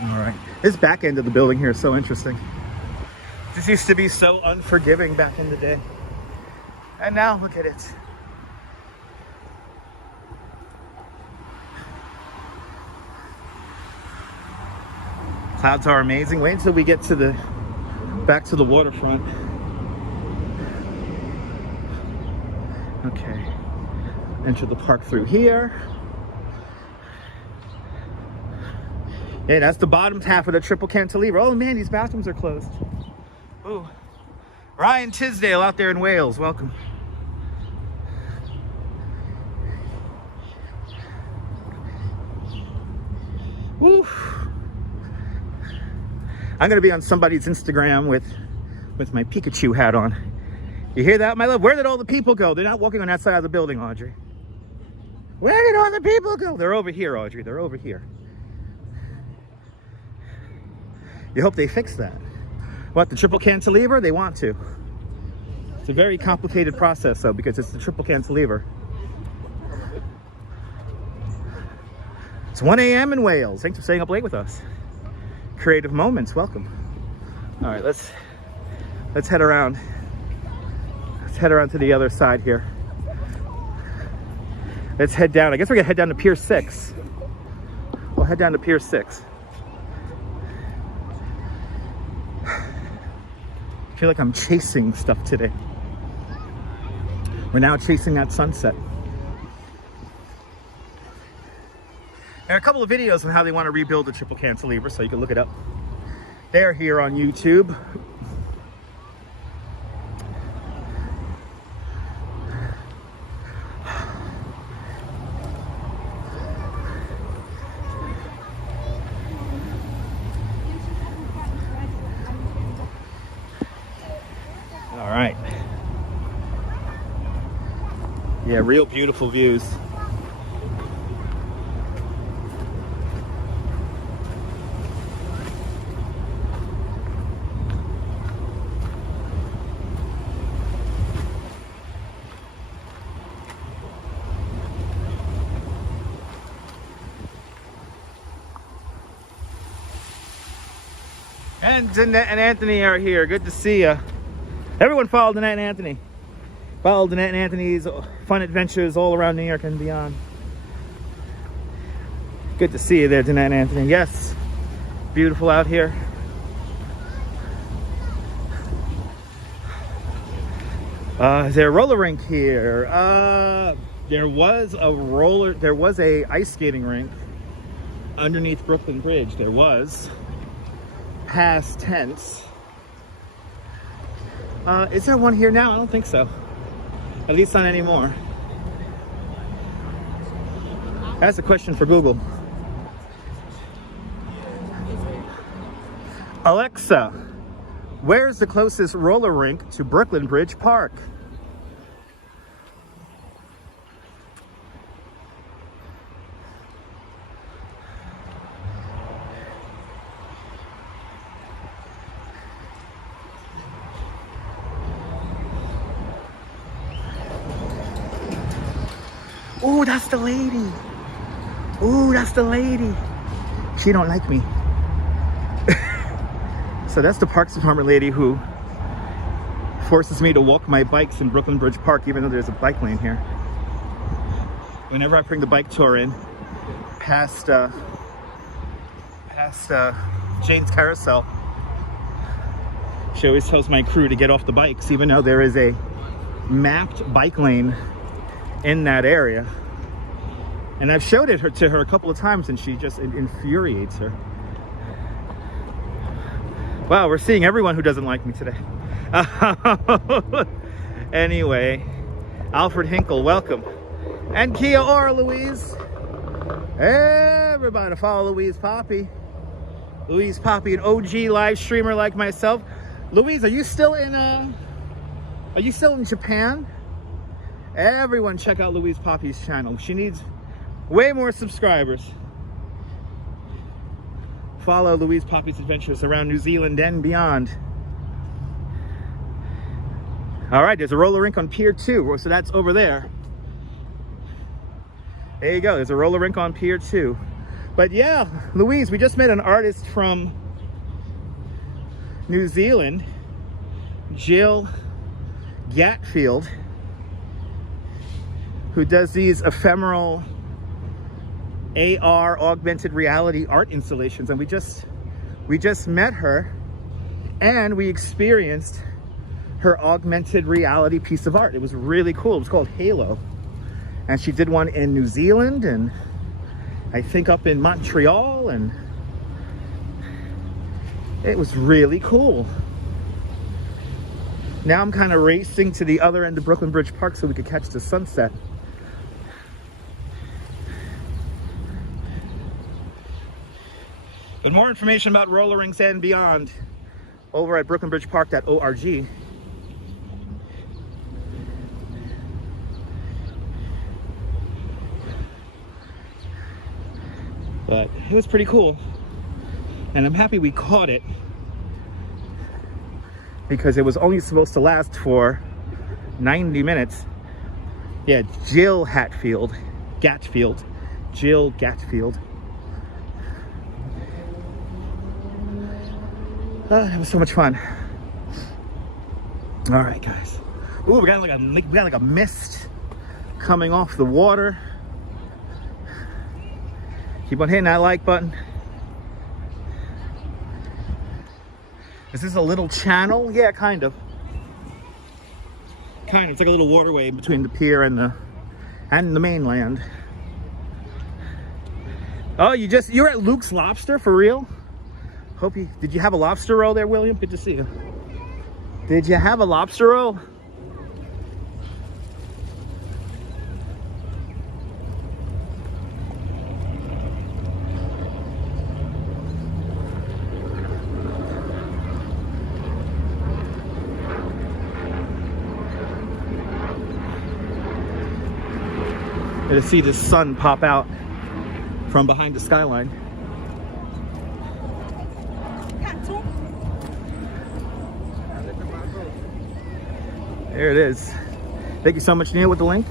All right, this back end of the building here is so interesting. This used to be so unforgiving back in the day, and now look at it. Clouds are amazing. Wait until we get to back to the waterfront. Okay, enter the park through here. Yeah, that's the bottom half of the triple cantilever. Oh man, these bathrooms are closed. Ooh. Ryan Tisdale out there in Wales, welcome. Woo. I'm gonna be on somebody's Instagram with my Pikachu hat on. You hear that, my love? Where did all the people go? They're not walking on that side of the building, Audrey. Where did all the people go? They're over here, Audrey. They're over here. You hope they fix that. What, the triple cantilever? They want to. It's a very complicated process though, because it's the triple cantilever. It's 1 a.m. in Wales. Thanks for staying up late with us. Creative Moments, welcome. All right, let's head around. Let's head around to the other side here. Let's head down. I guess we're gonna head down to Pier 6. We'll head down to Pier 6. I feel like I'm chasing stuff today. We're now chasing that sunset. There are a couple of videos on how they want to rebuild the triple cantilever, so you can look it up. They're here on YouTube. All right. Yeah, real beautiful views. And Danette and Anthony are here. Good to see you. Everyone follow Danette and Anthony. Follow Danette and Anthony's fun adventures all around New York and beyond. Good to see you there, Danette and Anthony. Yes, beautiful out here. Is there a roller rink here? There was a ice skating rink underneath Brooklyn Bridge. There was. Past tense. Is there one here now? I don't think so. At least not anymore. That's a question for Google. Alexa, where's the closest roller rink to Brooklyn Bridge Park? Oh, that's the lady. Oh, that's the lady. She don't like me. So that's the Parks Department lady who forces me to walk my bikes in Brooklyn Bridge Park, even though there's a bike lane here. Whenever I bring the bike tour in, past Jane's Carousel, she always tells my crew to get off the bikes, even though there is a mapped bike lane in that area. And I've showed it to her a couple of times, and she just infuriates her. Wow, we're seeing everyone who doesn't like me today. Anyway, Alfred Hinkle, welcome. And Kia Ora, Louise. Everybody follow Louise Poppy. Louise Poppy, an OG live streamer like myself. Louise, are you still in Japan? Everyone check out Louise Poppy's channel. She needs way more subscribers. Follow Louise Poppy's adventures around New Zealand and beyond. All right, there's a roller rink on Pier 2, so that's over there. There you go, there's a roller rink on Pier 2. But yeah, Louise, we just met an artist from New Zealand, Jill Gatfield, who does these ephemeral AR augmented reality art installations, and we just met her and we experienced her augmented reality piece of art. It was really cool. It was called Halo, and she did one in New Zealand and I think up in Montreal, and it was really cool. Now I'm kind of racing to the other end of Brooklyn Bridge Park so we could catch the sunset. But more information about roller rinks and beyond over at brooklynbridgepark.org. But it was pretty cool. And I'm happy we caught it, because it was only supposed to last for 90 minutes. Yeah, Jill Gatfield. Jill Gatfield. That was so much fun. All right, guys. Ooh, we got like a mist coming off the water. Keep on hitting that like button. Is this a little channel? Yeah, kind of. It's like a little waterway between the pier and the mainland. Oh, you're at Luke's Lobster for real? Did you have a lobster roll there, William? Good to see you. Did you have a lobster roll? To see the sun pop out from behind the skyline. There it is. Thank you so much, Neil, with the link.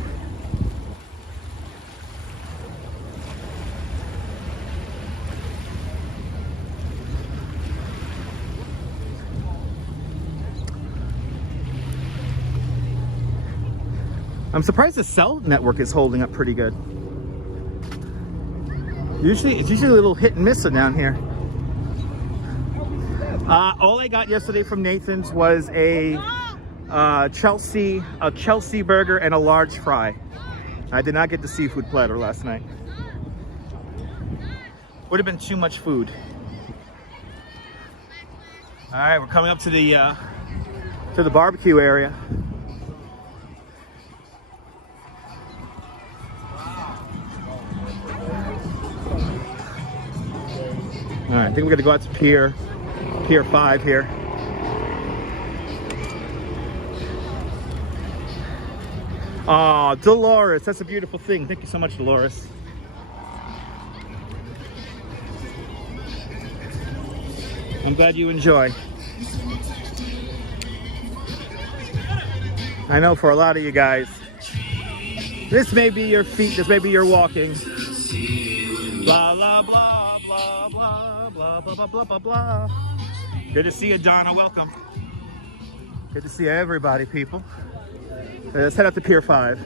I'm surprised the cell network is holding up pretty good. It's usually a little hit and miss down here. All I got yesterday from Nathan's was a Chelsea burger and a large fry. I did not get the seafood platter last night. Would have been too much food. All right, we're coming up to the barbecue area. All right, I think we're gonna go out to Pier 5 here. Oh, Dolores, that's a beautiful thing. Thank you so much, Dolores. I'm glad you enjoy. I know for a lot of you guys, this may be your feet, this may be your walking. Blah, blah, blah, blah, blah, blah, blah, blah, blah, blah. Good to see you, Donna. Welcome. Good to see everybody, people. Let's head up to Pier 5.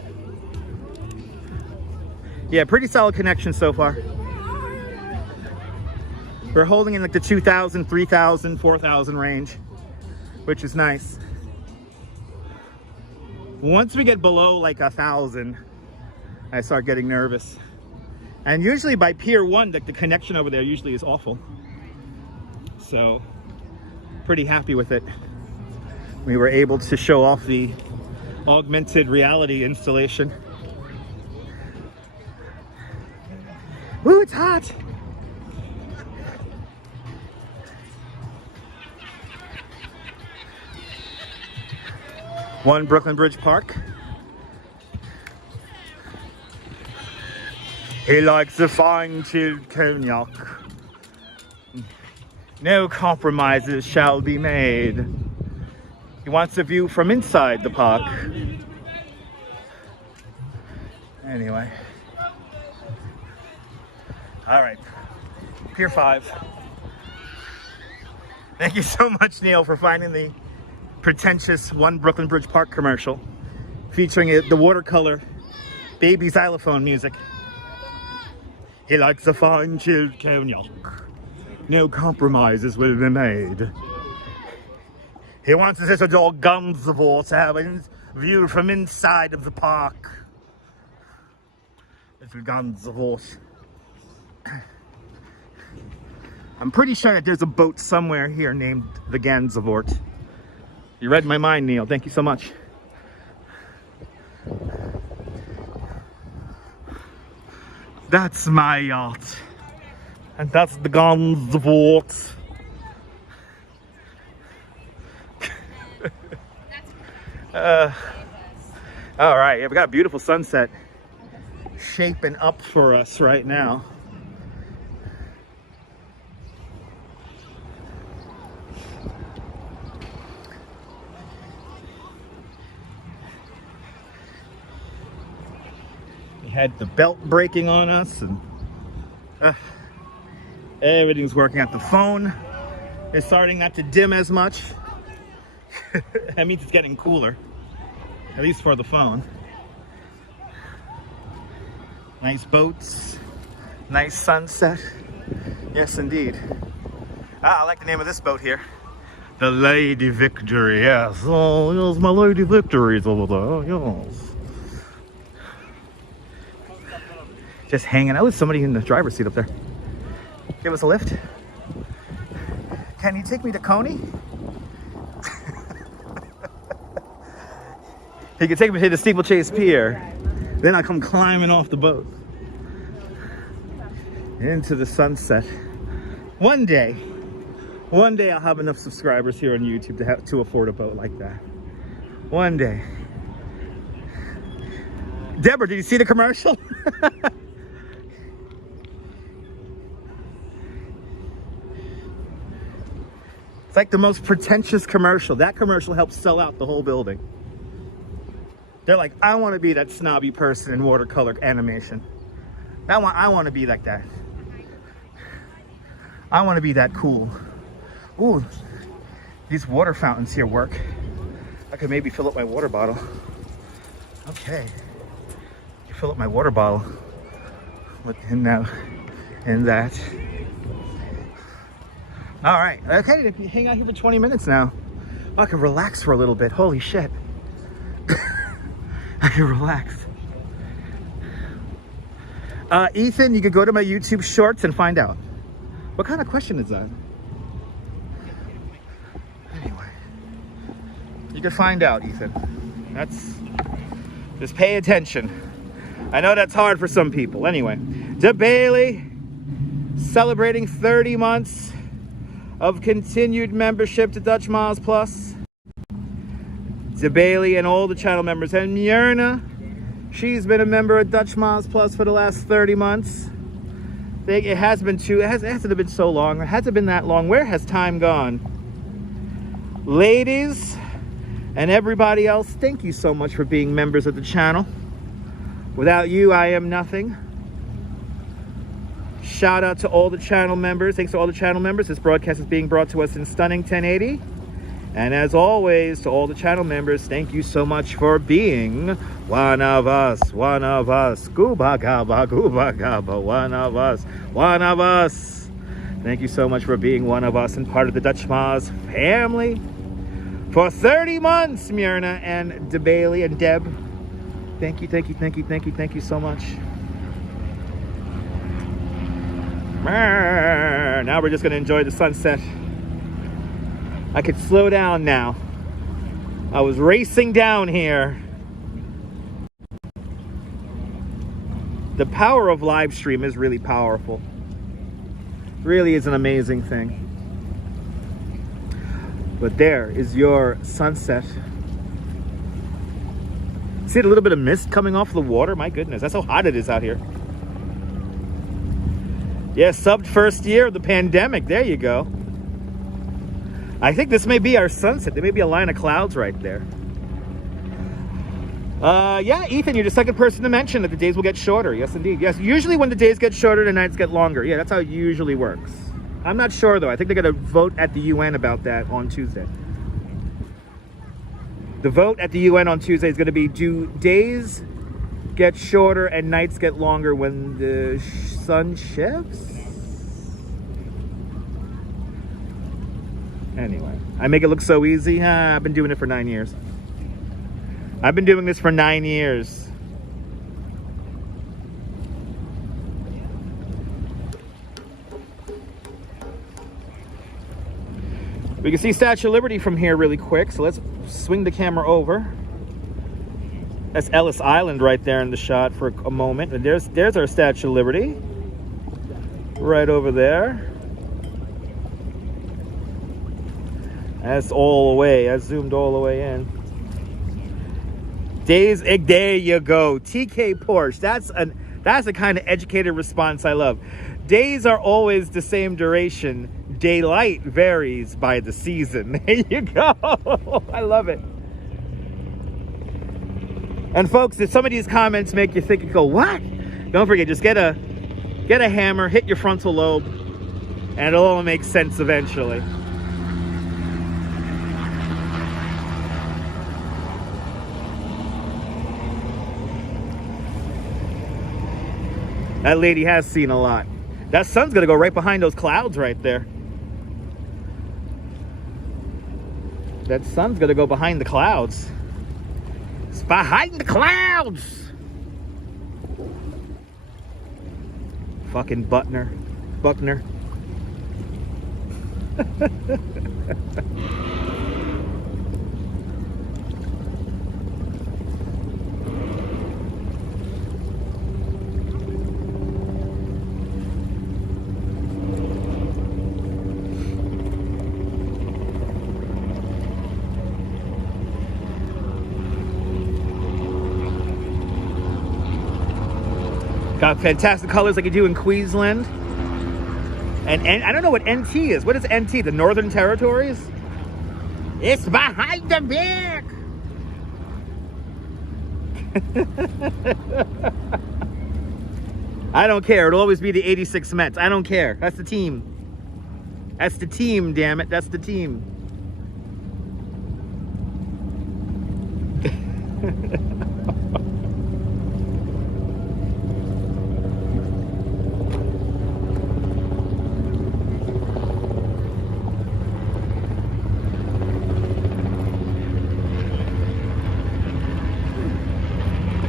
Yeah, pretty solid connection so far. We're holding in like the 2,000, 3,000, 4,000 range, which is nice. Once we get below like 1,000, I start getting nervous. And usually by Pier 1, the connection over there usually is awful. So, pretty happy with it. We were able to show off the augmented reality installation. Ooh, it's hot! One Brooklyn Bridge Park. He likes a fine chilled cognac. No compromises shall be made. He wants a view from inside the park. Anyway. All right. Pier 5. Thank you so much, Neil, for finding the pretentious One Brooklyn Bridge Park commercial featuring the watercolor baby xylophone music. He likes a fine chilled cognac. No compromises will be made. He wants his little dog Gimble to have a view from inside of the park. Little Gimble. I'm pretty sure that there's a boat somewhere here named the Gansevoort. You read my mind, Neil. Thank you so much. That's my yacht. And that's the Gansevoort. All right, we got a beautiful sunset shaping up for us right now. We had the belt breaking on us, and everything's working out. The phone is starting not to dim as much. That means it's getting cooler, at least for the phone. Nice boats, nice sunset. Yes, indeed. I like the name of this boat here. The Lady Victory, yes. Oh, yes, my Lady Victory's over there, yes. Just hanging out with somebody in the driver's seat up there. Give us a lift. Can you take me to Coney? He could take me to the Steeplechase Pier. Then I come climbing off the boat into the sunset. One day I'll have enough subscribers here on YouTube to afford a boat like that. One day. Deborah, did you see the commercial? It's like the most pretentious commercial. That commercial helps sell out the whole building. They're like, I want to be that snobby person in watercolor animation. I want to be like that. I want to be that cool. Ooh, these water fountains here work. I could maybe fill up my water bottle. Okay. Fill up my water bottle in that. All right. Okay, hang out here for 20 minutes now. I can relax for a little bit. Holy shit. I can relax. Ethan, you could go to my YouTube shorts and find out. What kind of question is that? Anyway, you can find out, Ethan. Just pay attention. I know that's hard for some people. Anyway, DeBailey celebrating 30 months of continued membership to Dutch Miles Plus. DeBailey and all the channel members. And Myrna, she's been a member of Dutch Miles Plus for the last 30 months. It hasn't been so long. It hasn't been that long. Where has time gone? Ladies and everybody else, thank you so much for being members of the channel. Without you, I am nothing. Shout out to all the channel members. Thanks to all the channel members. This broadcast is being brought to us in stunning 1080. And as always, to all the channel members, thank you so much for being one of us, one of us. Gooba gaba, one of us, one of us. Thank you so much for being one of us and part of the Dutch Miles family. For 30 months, Myrna and DeBailey and Deb. Thank you, thank you, thank you, thank you, thank you so much. Now we're just going to enjoy the sunset. I could slow down now. I was racing down here. The power of live stream is really powerful. Really is an amazing thing. But there is your sunset. See a little bit of mist coming off the water? My goodness, that's how hot it is out here. Yeah, subbed first year of the pandemic. There you go. I think this may be our sunset. There may be a line of clouds right there. Yeah, Ethan, you're the second person to mention that the days will get shorter. Yes, indeed. Yes, usually when the days get shorter, the nights get longer. Yeah, that's how it usually works. I'm not sure, though. I think they're going to vote at the UN about that on Tuesday. The vote at the UN on Tuesday is going to be, do days get shorter and nights get longer when the sun shifts? Anyway, I make it look so easy. I've been doing it for 9 years. I've been doing this for 9 years. We can see Statue of Liberty from here really quick, so let's swing the camera over. That's Ellis Island right there in the shot for a moment. And there's our Statue of Liberty. Right over there. That's all the way. I zoomed all the way in. Days, there you go. TK Porsche. That's the kind of educated response I love. Days are always the same duration. Daylight varies by the season. There you go. I love it. And folks, if some of these comments make you think and go, what? Don't forget, just get a hammer, hit your frontal lobe, and it'll all make sense eventually. That lady has seen a lot. That sun's gonna go right behind those clouds right there. That sun's gonna go behind the clouds. It's behind the clouds! Fucking Buckner. Got fantastic colors like you do in Queensland. And I don't know what NT is. What is NT? The Northern Territories? It's behind the back. I don't care. It'll always be the 86 Mets. I don't care. That's the team. That's the team, damn it. That's the team.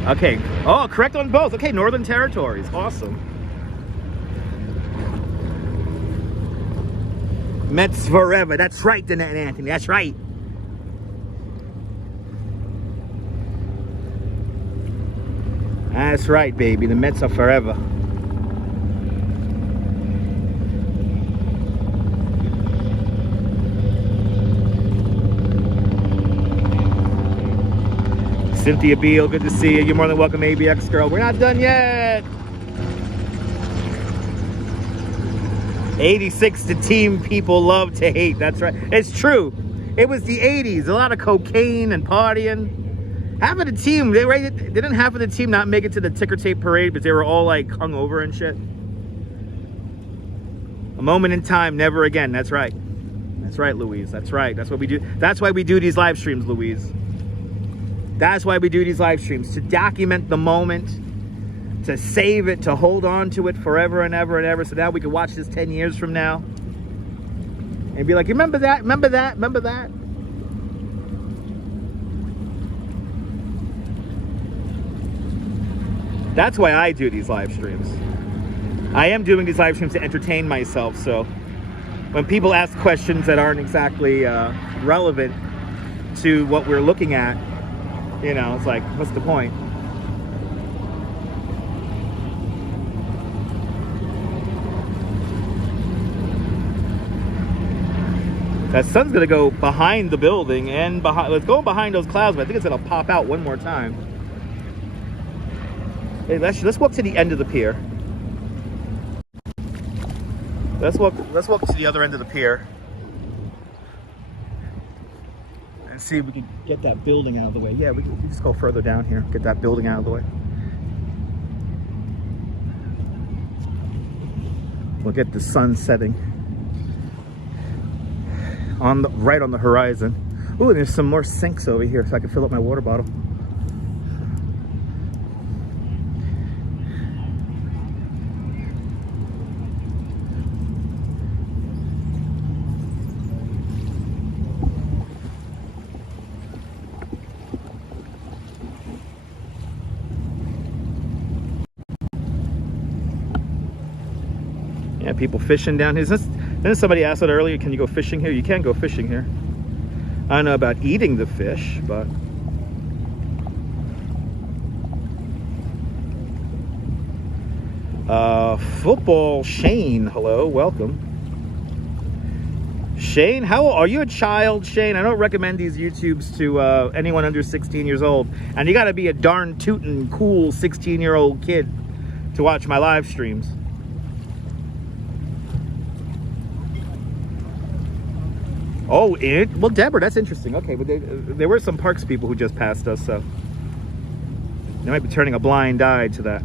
Okay. Oh, correct on both. Okay, Northern Territories. Awesome. Mets forever. That's right, Anthony. That's right. That's right, baby. The Mets are forever. Cynthia Beal, good to see you. You're more than welcome, ABX girl. We're not done yet. 86, the team people love to hate. That's right. It's true. It was the 80s. A lot of cocaine and partying. Half of the team, didn't half of the team not make it to the ticker tape parade because they were all like hungover and shit? A moment in time, never again. That's right. That's right, Louise. That's right. That's what we do. That's why we do these live streams, Louise. That's why we do these live streams, to document the moment, to save it, to hold on to it forever and ever and ever, so now we can watch this 10 years from now and be like, remember that, remember that, remember that. That's why I do these live streams. I am doing these live streams to entertain myself, so when people ask questions that aren't exactly relevant to what we're looking at, you know, it's like, what's the point? That sun's gonna go behind the building and behind. Let's go behind those clouds, but I think it's gonna pop out one more time. Hey, let's walk to the end of the pier. Let's walk to the other end of the pier. And see if we can get that building out of the way. Yeah, we can just go further down here, get that building out of the way. We'll get the sun setting right on the horizon. Ooh, there's some more sinks over here, so I can fill up my water bottle. Yeah, people fishing down here. Then somebody asked it earlier, can you go fishing here? You can go fishing here. I don't know about eating the fish, but football Shane, hello, welcome. Shane, how are you? A child, Shane? I don't recommend these YouTubes to anyone under 16 years old, and you got to be a darn tootin' cool 16-year-old kid to watch my live streams. Oh, well, Deborah, that's interesting. Okay, but there were some Parks people who just passed us, so they might be turning a blind eye to that.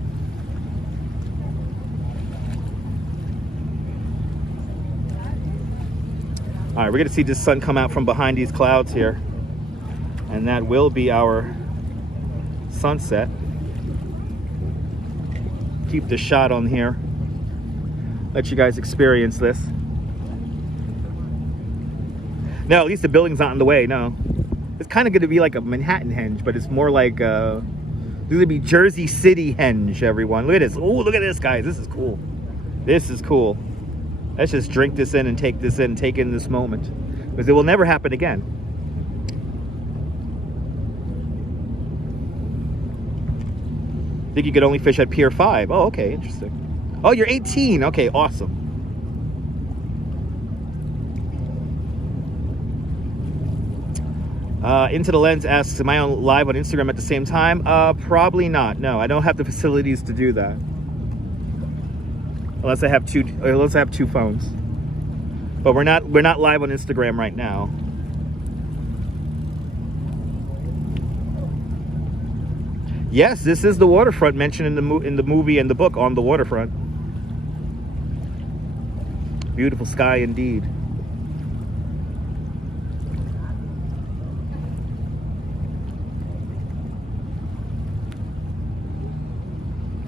All right, we're gonna see the sun come out from behind these clouds here, and that will be our sunset. Keep the shot on here. Let you guys experience this. No, at least the building's not in the way, no. It's kind of going to be like a Manhattan henge, but it's more like, this is going to be Jersey City henge, everyone. Look at this. Oh, look at this, guys. This is cool. This is cool. Let's just drink this in and take this in, take in this moment. Because it will never happen again. I think you could only fish at Pier 5. Oh, okay, interesting. Oh, you're 18. Okay, awesome. Into the Lens asks, am I on live on Instagram at the same time? Probably not. No, I don't have the facilities to do that. Unless I have two phones. But we're not live on Instagram right now. Yes, this is the waterfront mentioned in the movie and the book, On the Waterfront. Beautiful sky indeed.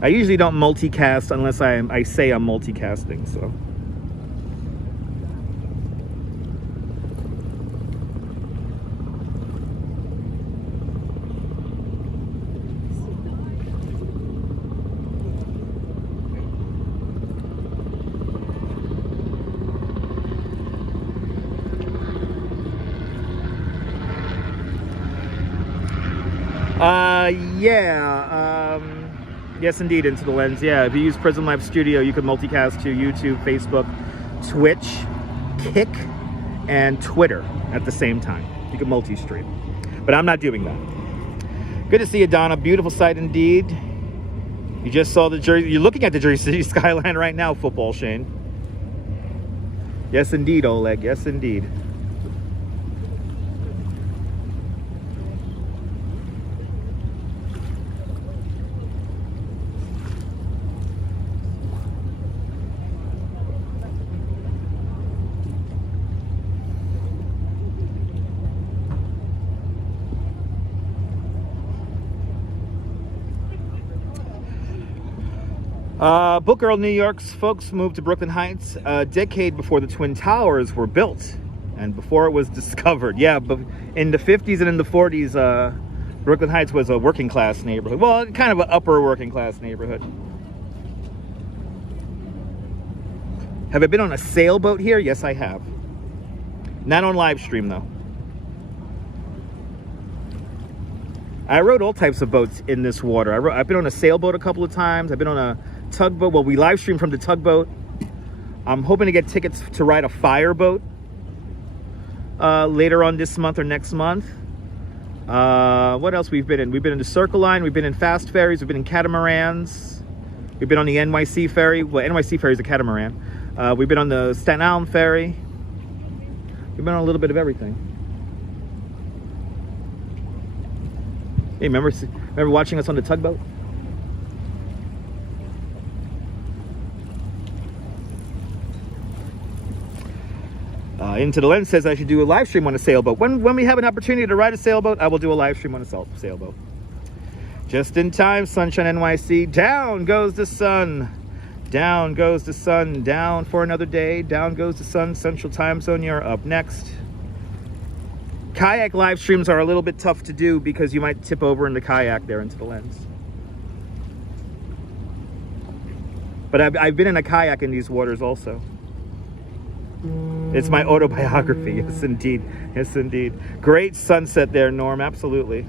I usually don't multicast unless I say I'm multicasting, so. Yeah. Yes, indeed, Into the Lens. Yeah, if you use Prism Live Studio, you can multicast to YouTube, Facebook, Twitch, Kick, and Twitter at the same time. You can multi-stream. But I'm not doing that. Good to see you, Donna. Beautiful sight indeed. You just saw the Jersey. You're looking at the Jersey City skyline right now, Football Shane. Yes, indeed, Oleg. Yes, indeed. Book Girl, New York's folks moved to Brooklyn Heights a decade before the Twin Towers were built and before it was discovered. Yeah, but in the 50s and in the 40s, Brooklyn Heights was a working class neighborhood. Well, kind of an upper working class neighborhood. Have I been on a sailboat here? Yes, I have. Not on live stream, though. I rode all types of boats in this water. I've been on a sailboat a couple of times. I've been on a tugboat. Well, we live stream from the tugboat. I'm hoping to get tickets to ride a fireboat later on this month or next month. What else we've been in? We've been in the Circle Line. We've been in fast ferries. We've been in catamarans. We've been on the NYC ferry. Well, NYC ferry is a catamaran. We've been on the Staten Island ferry. We've been on a little bit of everything. Hey, remember watching us on the tugboat? Into the Lens says I should do a live stream on a sailboat. When we have an opportunity to ride a sailboat, I will do a live stream on a sailboat. Just in time, Sunshine NYC. Down goes the sun. Down goes the sun. Down for another day. Down goes the sun. Central Time Zone, you're up next. Kayak live streams are a little bit tough to do because you might tip over in the kayak there Into the Lens. But I've been in a kayak in these waters also. It's my autobiography. Yes, indeed. Yes, indeed. Great sunset there, Norm. Absolutely.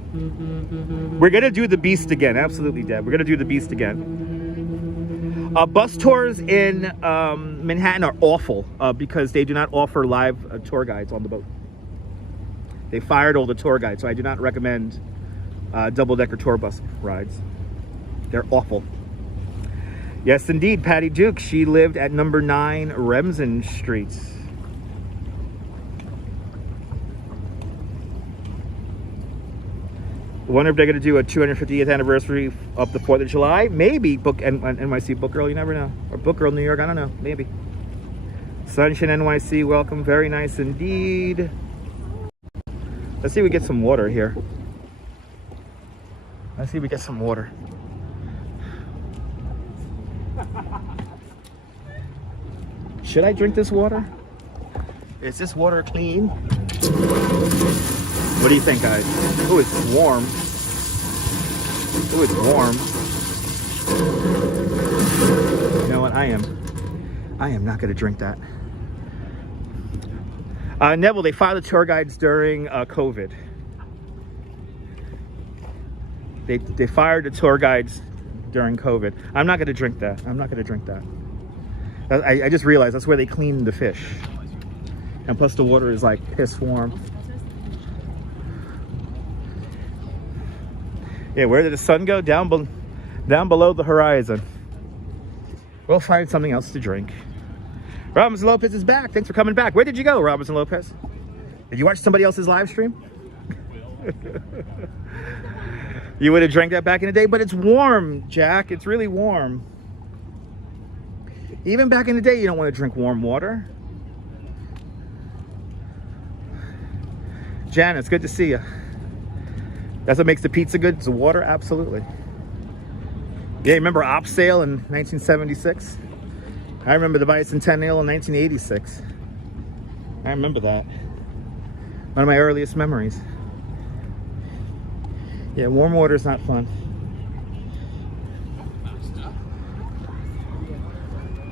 We're going to do the Beast again. Absolutely, Deb. We're going to do the Beast again. Bus tours in Manhattan are awful because they do not offer live tour guides on the boat. They fired all the tour guides, so I do not recommend double-decker tour bus rides. They're awful. Yes, indeed, Patty Duke. She lived at number 9 Remsen Street. I wonder if they're going to do a 250th anniversary of the 4th of July. Maybe. Book NYC Book Girl, you never know. Or Book Girl New York, I don't know. Maybe. Sunshine NYC, welcome. Very nice indeed. Let's see if we get some water here. Let's see if we get some water. Should I drink this water? Is this water clean? What do you think, guys? Oh, it's warm. Oh, it's warm. You know what? I am not going to drink that. Neville, they filed the tour guides during COVID. They fired the tour guides during COVID. I'm not going to drink that. I'm not going to drink that. I just realized that's where they clean the fish. And plus the water is like piss warm. Yeah, where did the sun go? Down below the horizon. We'll find something else to drink. Robinson Lopez is back. Thanks for coming back. Where did you go, Robinson Lopez? Did you watch somebody else's live stream? You would have drank that back in the day, but it's warm, Jack. It's really warm. Even back in the day, you don't want to drink warm water. Jan, it's good to see you. That's what makes the pizza good, it's the water, absolutely. Yeah, remember Op Sale in 1976? I remember the Bicentennial in 1986. I remember that. One of my earliest memories. Yeah, warm water is not fun.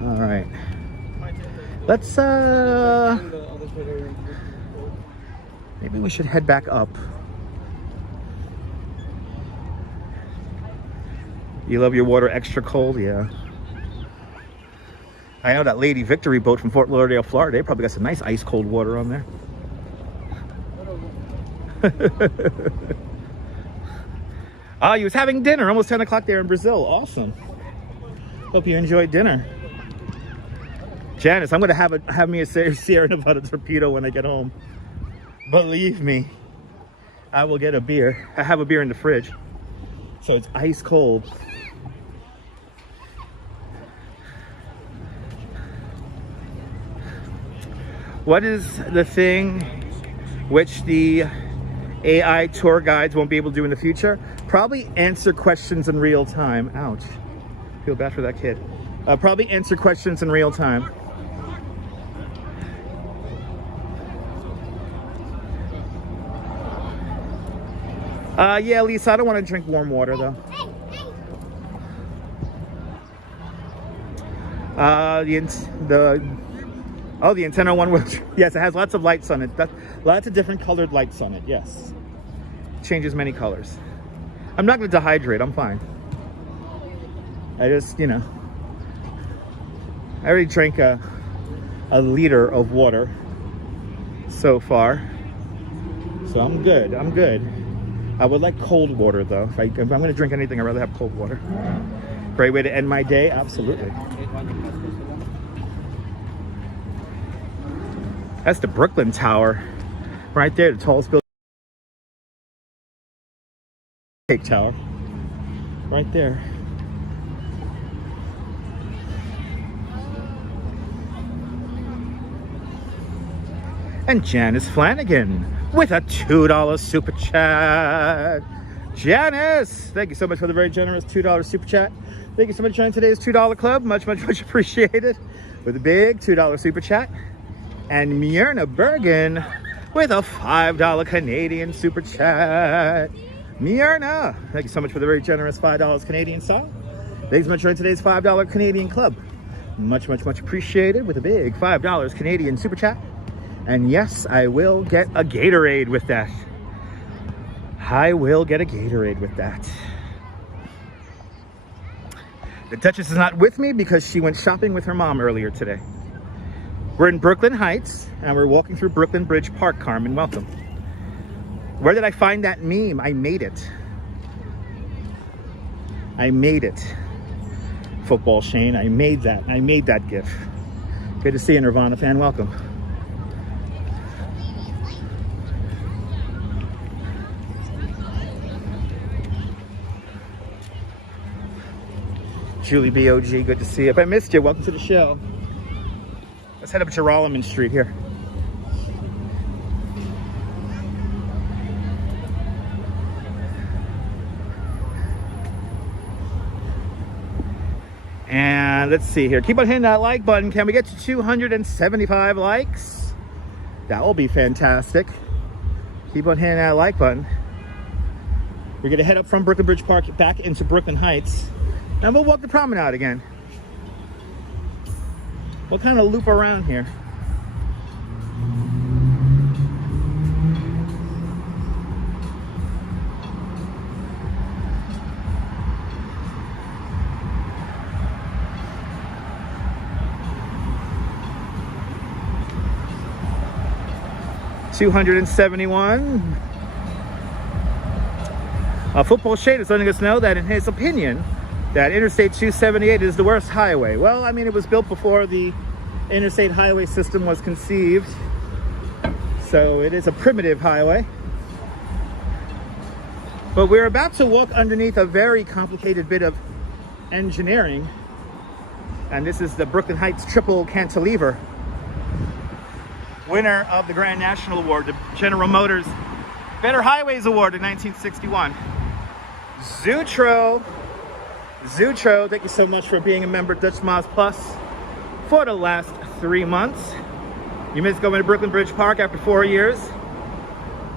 All right. Let's, maybe we should head back up. You love your water extra cold? Yeah. I know that Lady Victory boat from Fort Lauderdale, Florida, they probably got some nice ice cold water on there. Ah, you was having dinner, almost 10 o'clock there in Brazil. Awesome. Hope you enjoyed dinner. Janice, I'm gonna have me a Sierra Nevada torpedo when I get home. Believe me, I will get a beer. I have a beer in the fridge, so it's ice cold. What is the thing which the AI tour guides won't be able to do in the future? Probably answer questions in real time. Ouch. Feel bad for that kid. Probably answer questions in real time. Yeah, Lisa, I don't want to drink warm water though. The antenna one will, yes, it has lots of lights on it. Lots of different colored lights on it, yes. Changes many colors. I'm not going to dehydrate, I'm fine. I just, you know, I already drank a liter of water so far. So I'm good, I'm good. I would like cold water though. If I'm going to drink anything, I'd rather have cold water. Great way to end my day, absolutely. That's the Brooklyn Tower right there, the tallest building. Cake Tower right there. And Janice Flanagan with a $2 super chat. Janice, thank you so much for the very generous $2 super chat. Thank you so much for joining today's $2 club. Much appreciated. With a big $2 super chat. And Myrna Bergen with a $5 Canadian super chat. Myrna, thank you so much for the very generous $5 Canadian song. Thanks so much for joining today's $5 Canadian club. Much appreciated with a big $5 Canadian super chat. And yes, I will get a Gatorade with that. I will get a Gatorade with that. The Duchess is not with me because she went shopping with her mom earlier today. We're in Brooklyn Heights and we're walking through Brooklyn Bridge Park. Carmen, welcome. Where did I find that meme? I made it. I made it. Football Shane, I made that. I made that gif. Good to see you, Nirvana fan. Welcome. Julie BOG, good to see you. If I missed you, welcome to the show. Let's head up to Rolliman Street here. And let's see here. Keep on hitting that like button. Can we get to 275 likes? That will be fantastic. Keep on hitting that like button. We're going to head up from Brooklyn Bridge Park back into Brooklyn Heights. And we'll walk the Promenade again. We'll kind of loop around here. $271. Football Shade is letting us know that in his opinion, that Interstate 278 is the worst highway. Well, I mean, it was built before the interstate highway system was conceived. So it is a primitive highway. But we're about to walk underneath a very complicated bit of engineering. And this is the Brooklyn Heights Triple Cantilever. Winner of the Grand National Award, the General Motors Better Highways Award in 1961. Zutro, thank you so much for being a member of Dutch Miles Plus for the last 3 months. You missed going to Brooklyn Bridge Park after 4 years.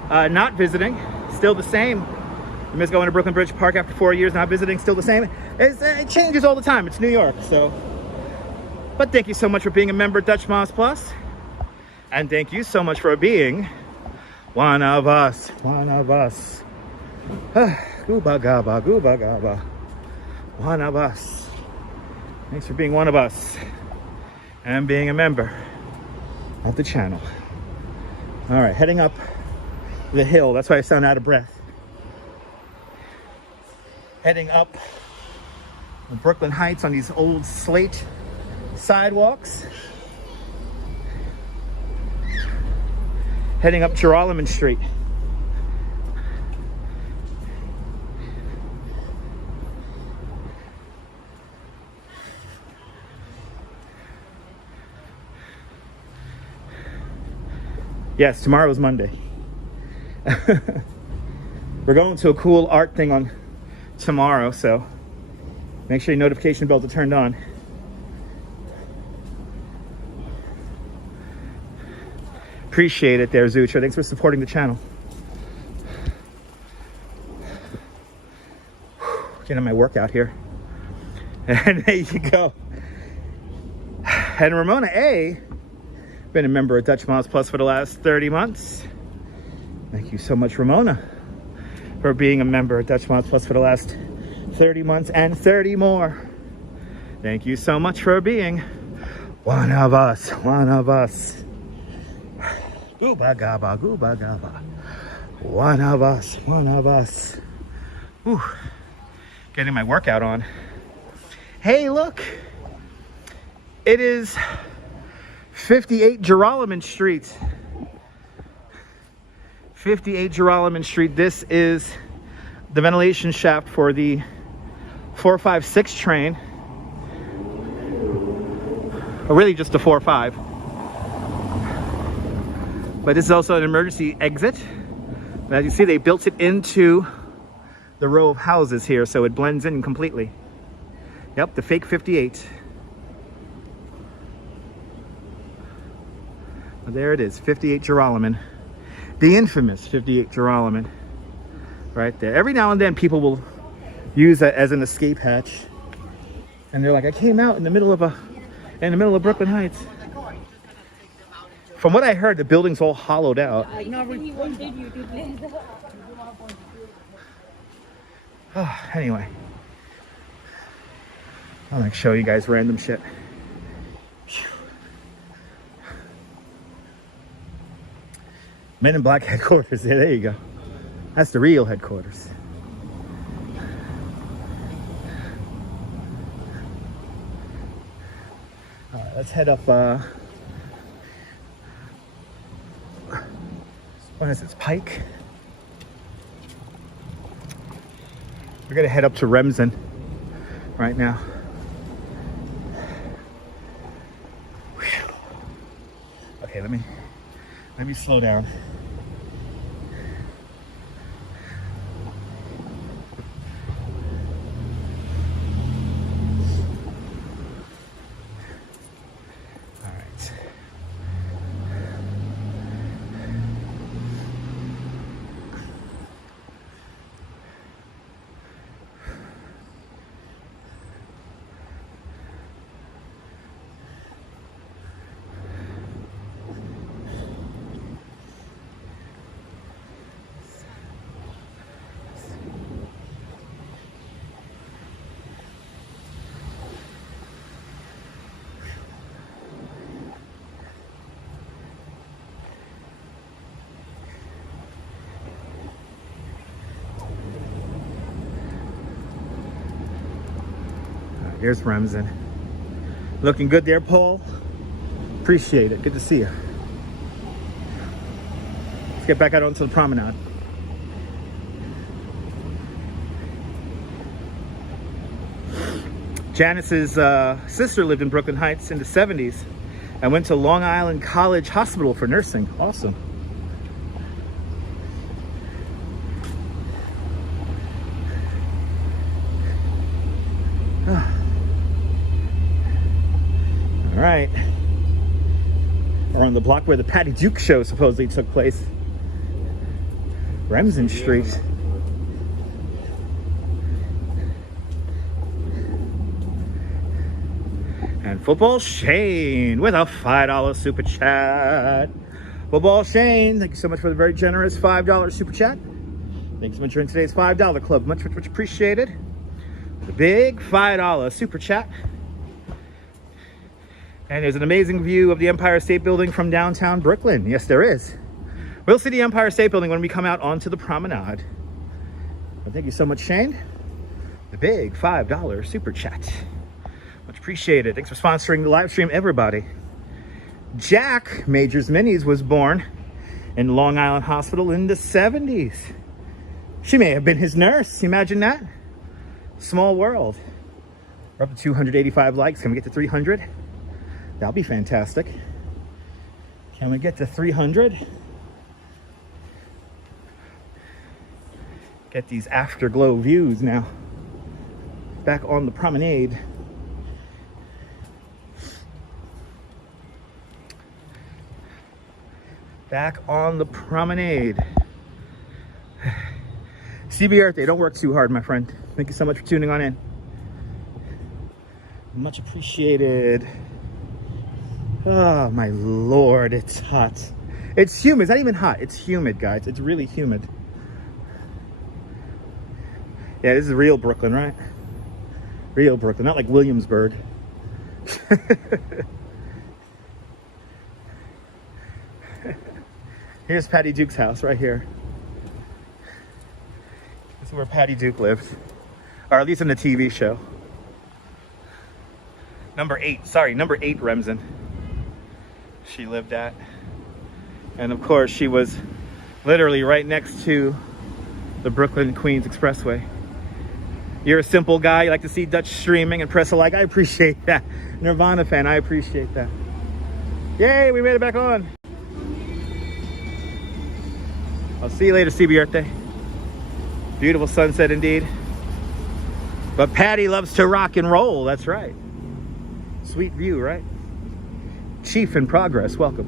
Not visiting, still the same. You missed going to Brooklyn Bridge Park after 4 years, not visiting, still the same. It changes all the time, it's New York, so. But thank you so much for being a member of Dutch Miles Plus. And thank you so much for being one of us. Gooba gaba, gooba gaba. One of us. Thanks for being one of us and being a member of the channel. All right, heading up the hill. That's why I sound out of breath. Heading up the Brooklyn Heights on these old slate sidewalks. Heading up Girolamo Street. Yes, tomorrow is Monday. We're going to a cool art thing on tomorrow, so make sure your notification bells are turned on. Appreciate it there, Zutra. Thanks for supporting the channel. Getting my workout here. And there you go. And Ramona A, been a member of Dutch Miles Plus for the last 30 months. Thank you so much, Ramona, for being a member of Dutch Miles Plus for the last 30 months and 30 more. Thank you so much for being one of us, one of us. Gooba gaba, gooba gaba. One of us, one of us. Whew. Getting my workout on. Hey, look. It is 58 Girolamo Street. 58 Girolamo Street. This is the ventilation shaft for the 456 train. Or really just the 45. But this is also an emergency exit. But as you see, they built it into the row of houses here, so it blends in completely. Yep, the fake 58. Well, there it is, 58 Girolamo. The infamous 58 Girolamo. Right there. Every now and then people will use that as an escape hatch. And they're like, I came out in the middle of Brooklyn Heights. From what I heard, the building's all hollowed out. Oh, anyway. I'll like show you guys random shit. Men in Black headquarters. There you go. That's the real headquarters. All right, let's head up. What is this? Pike. We're gonna head up to Remsen right now. Whew. Okay, let me slow down. All right. Here's Remsen. Looking good there, Paul. Appreciate it. Good to see you. Let's get back out onto the promenade. Janice's sister lived in Brooklyn Heights in the 70s and went to Long Island College Hospital for nursing. Awesome. All right. We're on the block where the Patty Duke show supposedly took place. Remsen Street. And Football Shane with a $5 super chat. Football Shane, thank you so much for the very generous $5 super chat. Thanks so much for in today's $5 club. Much appreciated. The big $5 super chat. And there's an amazing view of the Empire State Building from downtown Brooklyn. Yes, there is. We'll see the Empire State Building when we come out onto the promenade. Well, thank you so much, Shane. The big $5 super chat. Much appreciated. Thanks for sponsoring the live stream, everybody. Jack Majors Minis was born in Long Island Hospital in the 70s. She may have been his nurse. Imagine that. Small world. We're up to 285 likes. Can we get to 300? That'll be fantastic. Can we get to 300? Get these afterglow views now. Back on the promenade. Back on the promenade. CB Earth Day, don't work too hard, my friend. Thank you so much for tuning on in. Much appreciated. Oh my Lord, it's hot. It's humid, it's not even hot, it's humid, guys. It's really humid. Yeah, this is real Brooklyn, right? Real Brooklyn, not like Williamsburg. Here's Patty Duke's house right here. This is where Patty Duke lived. Or at least in the TV show. Number 8 Remsen. She lived at. And of course she was literally right next to the Brooklyn Queens Expressway. You're a simple guy, you like to see Dutch streaming and press a like. I appreciate that. Nirvana fan, I appreciate that. Yay, we made it back on. I'll see you later, CB Earth Day. Beautiful sunset indeed. But Patty loves to rock and roll, that's right. Sweet view, right? Chief in progress, welcome.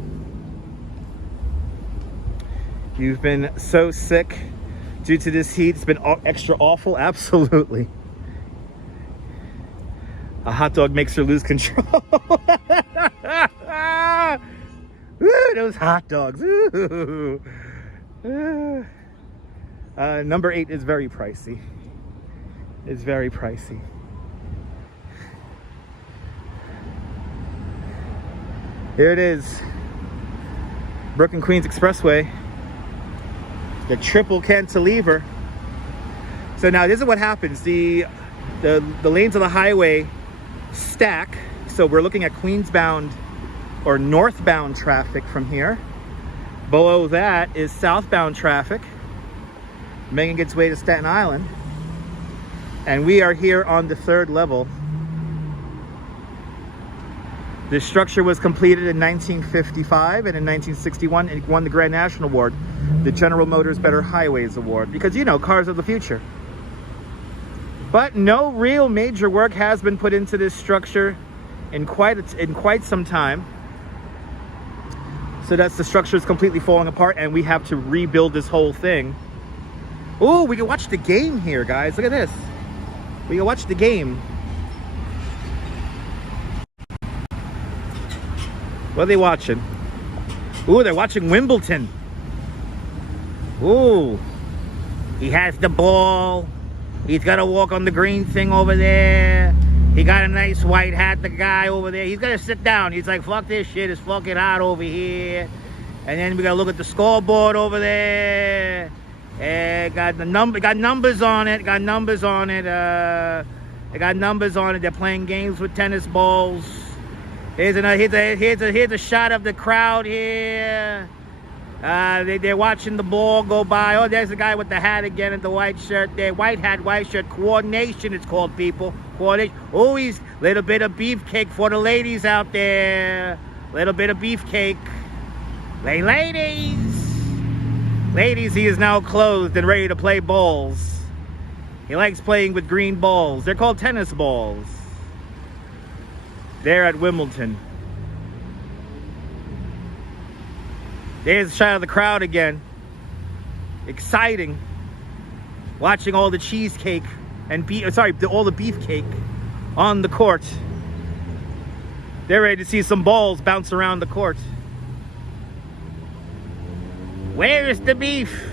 You've been so sick due to this heat. It's been extra awful, absolutely. A hot dog makes her lose control. Ooh, those hot dogs. Ooh. Number 8 is very pricey. It's very pricey. Here it is. Brooklyn Queens Expressway. The triple cantilever. So now this is what happens. The lanes of the highway stack. So we're looking at Queens-bound or northbound traffic from here. Below that is southbound traffic making its way to Staten Island. And we are here on the 3rd level. This structure was completed in 1955, and in 1961 it won the Grand National Award, the General Motors Better Highways Award, because you know, cars of the future. But no real major work has been put into this structure in quite some time. So that's the structure is completely falling apart, and we have to rebuild this whole thing. Oh, we can watch the game here, guys. Look at this. We can watch the game. What are they watching? Ooh, they're watching Wimbledon. Ooh. He has the ball. He's got to walk on the green thing over there. He got a nice white hat, the guy over there. He's got to sit down. He's like, fuck this shit. It's fucking hot over here. And then we got to look at the scoreboard over there. Got numbers on it. Got numbers on it. They got numbers on it. They're playing games with tennis balls. Here's a shot of the crowd here. They're watching the ball go by. Oh, there's the guy with the hat again and the white shirt there. White hat, white shirt. Coordination, it's called, people. Coordination. Oh, he's little bit of beefcake for the ladies out there. Little bit of beefcake. Ladies. Ladies, he is now clothed and ready to play balls. He likes playing with green balls. They're called tennis balls. There at Wimbledon. There's a shot of the crowd again. Exciting. Watching all the cheesecake and all the beefcake on the court. They're ready to see some balls bounce around the court. Where's the beef?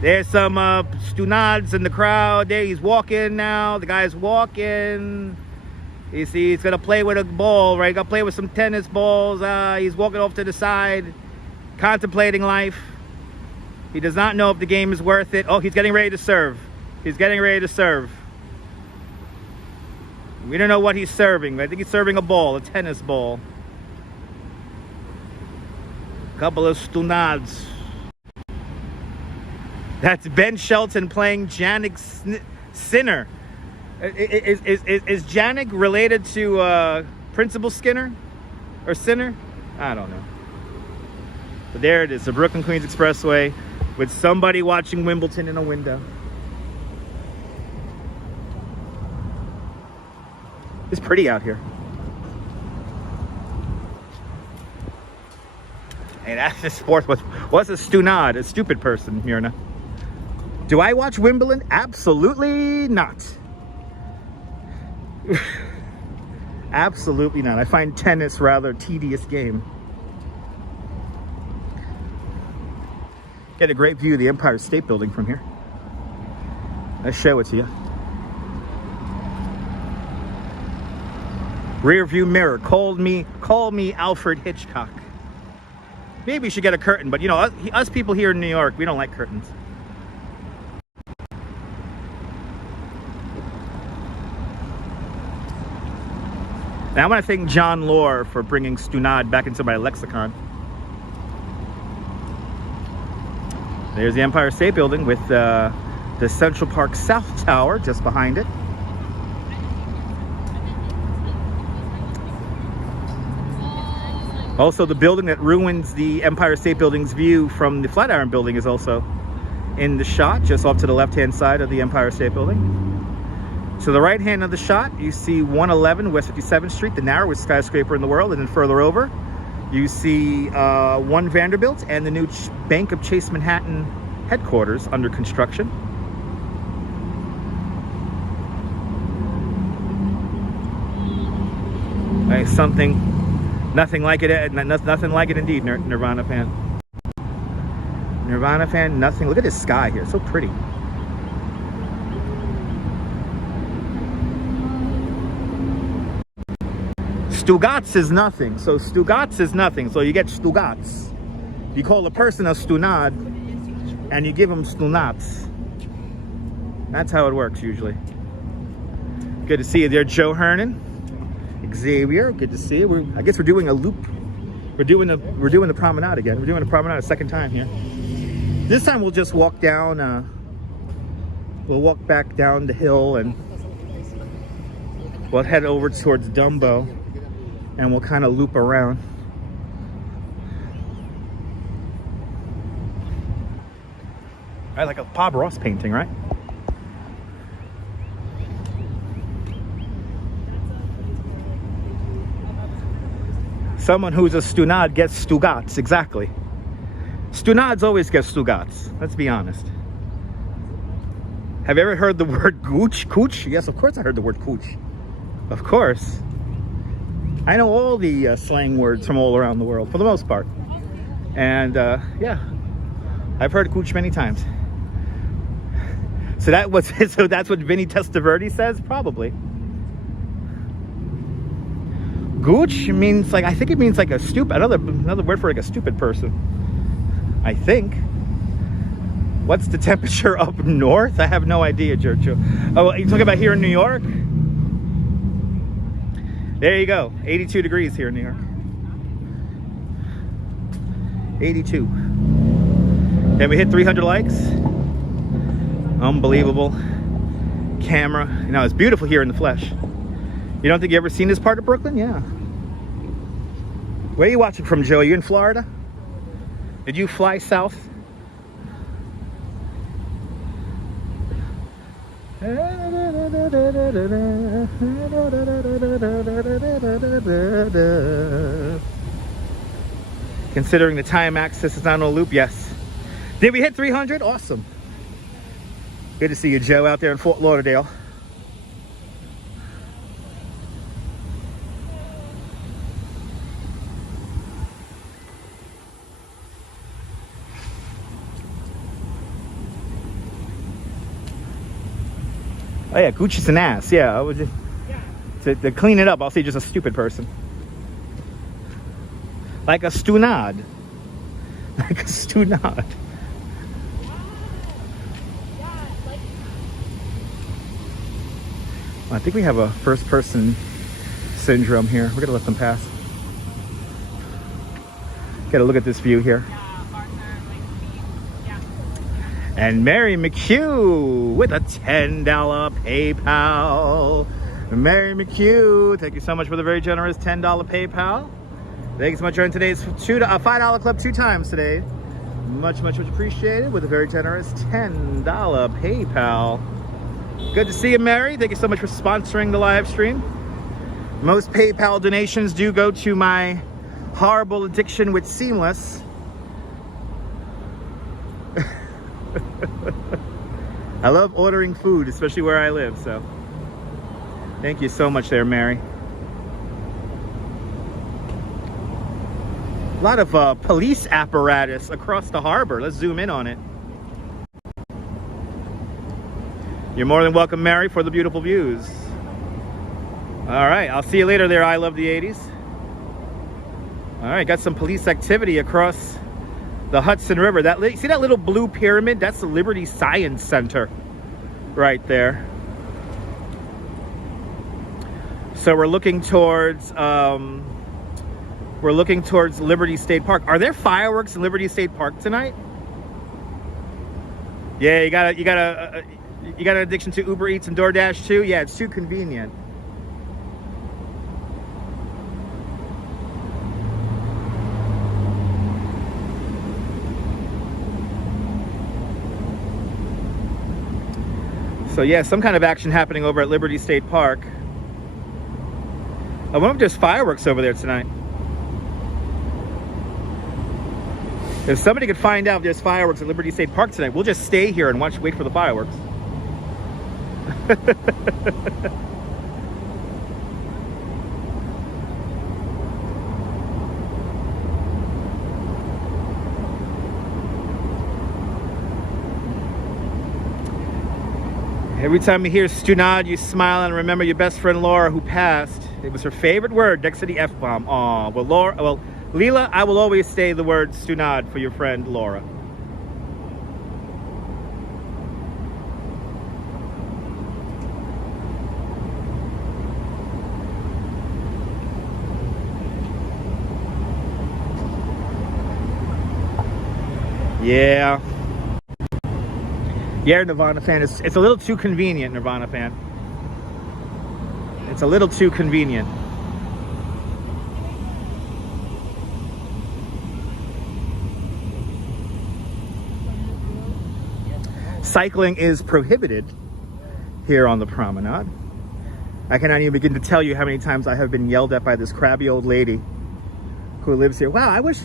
There's some stunads in the crowd. There, he's walking now. The guy's walking. You see, he's gonna play with a ball, right? Gonna play with some tennis balls. He's walking off to the side, contemplating life. He does not know if the game is worth it. Oh, he's getting ready to serve. He's getting ready to serve. We don't know what he's serving. I think he's serving a ball, a tennis ball. Couple of stunads. That's Ben Shelton playing Janik Sinner. Is Janik related to Principal Skinner or Sinner? I don't know. But there it is, the Brooklyn Queens Expressway with somebody watching Wimbledon in a window. It's pretty out here. Hey, that's the sport. What's a stunad? A stupid person, Myrna. Do I watch Wimbledon? Absolutely not. Absolutely not. I find tennis rather tedious game. Get a great view of the Empire State Building from here. Let's show it to you. Rear view mirror. Call me Alfred Hitchcock. Maybe we should get a curtain, but you know, us people here in New York, we don't like curtains. Now I want to thank John Lore for bringing stunad back into my lexicon. There's the Empire State Building with the Central Park South Tower just behind it. Also, the building that ruins the Empire State Building's view from the Flatiron Building is also in the shot, just off to the left-hand side of the Empire State Building. To the right hand of the shot, you see 111 West 57th Street, the narrowest skyscraper in the world, and then further over, you see 1 Vanderbilt and the new Bank of Chase Manhattan headquarters under construction. Nothing like it. Nothing like it indeed. Nirvana fan. Nirvana fan. Nothing. Look at this sky here. It's so pretty. Stugats is nothing. So Stugats is nothing. So you get Stugats. You call a person a stunad, and you give him stunats. That's how it works usually. Good to see you there, Joe Hernan. Xavier, good to see you. I guess we're doing a loop. We're doing the promenade again. We're doing the promenade a second time here. This time we'll just walk down. We'll walk back down the hill and we'll head over towards Dumbo, and we'll kind of loop around. Right, like a Bob Ross painting, right? Someone who's a stunad gets stugats, exactly. Stunads always get stugats, let's be honest. Have you ever heard the word gooch? Cooch? Yes, of course I heard the word cooch. Of course. I know all the slang words from all around the world, for the most part. And yeah, I've heard cooch many times. So that's what Vinny Testaverde says? Probably. Gooch means like, I think it means like a stupid, another word for like a stupid person. I think. What's the temperature up north? I have no idea, Churchill. Oh, you talking about here in New York? There you go. 82 degrees here in New York. 82. And we hit 300 likes. Unbelievable. Camera. You know, it's beautiful here in the flesh. You don't think you ever seen this part of Brooklyn? Yeah. Where are you watching from, Joe? Are you in Florida? Did you fly south? Considering the time axis is on a loop, yes. Did we hit 300? Awesome. Good to see you, Joe, out there in Fort Lauderdale. Oh yeah, Gucci's an ass. Yeah, I would just, to clean it up, I'll say just a stupid person. Like a stunad. Like a stunad. I think we have a first person syndrome here. We're gonna let them pass. Gotta look at this view here. And Mary McHugh with a $10 PayPal. Mary McHugh, thank you so much for the very generous $10 PayPal. Thank you so much for joining today's $5 club 2 times today. Much, much, much appreciated with a very generous $10 PayPal. Good to see you, Mary. Thank you so much for sponsoring the live stream. Most PayPal donations do go to my horrible addiction with Seamless. I love ordering food, especially where I live, so thank you so much there, Mary. A lot of police apparatus across the harbor. Let's zoom in on it. You're more than welcome, Mary, for the beautiful views. All right, I'll see you later there, I love the 80s. All right, got some police activity across the Hudson River. See that little blue pyramid? That's the Liberty Science Center right there. So we're looking towards Liberty State Park. Are there fireworks in Liberty State Park tonight? Yeah, you got an addiction to Uber Eats and DoorDash too? Yeah, it's too convenient. So yeah, some kind of action happening over at Liberty State Park. I wonder if there's fireworks over there tonight. If somebody could find out if there's fireworks at Liberty State Park tonight, we'll just stay here and wait for the fireworks. Every time you hear Stunad, you smile and remember your best friend Laura, who passed. It was her favorite word next to the F-bomb. Aw, well, Leela, I will always say the word Stunad for your friend Laura. Yeah. Yeah, Nirvana fan. It's a little too convenient, Nirvana fan. It's a little too convenient. Cycling is prohibited here on the promenade. I cannot even begin to tell you how many times I have been yelled at by this crabby old lady who lives here. Wow, I wish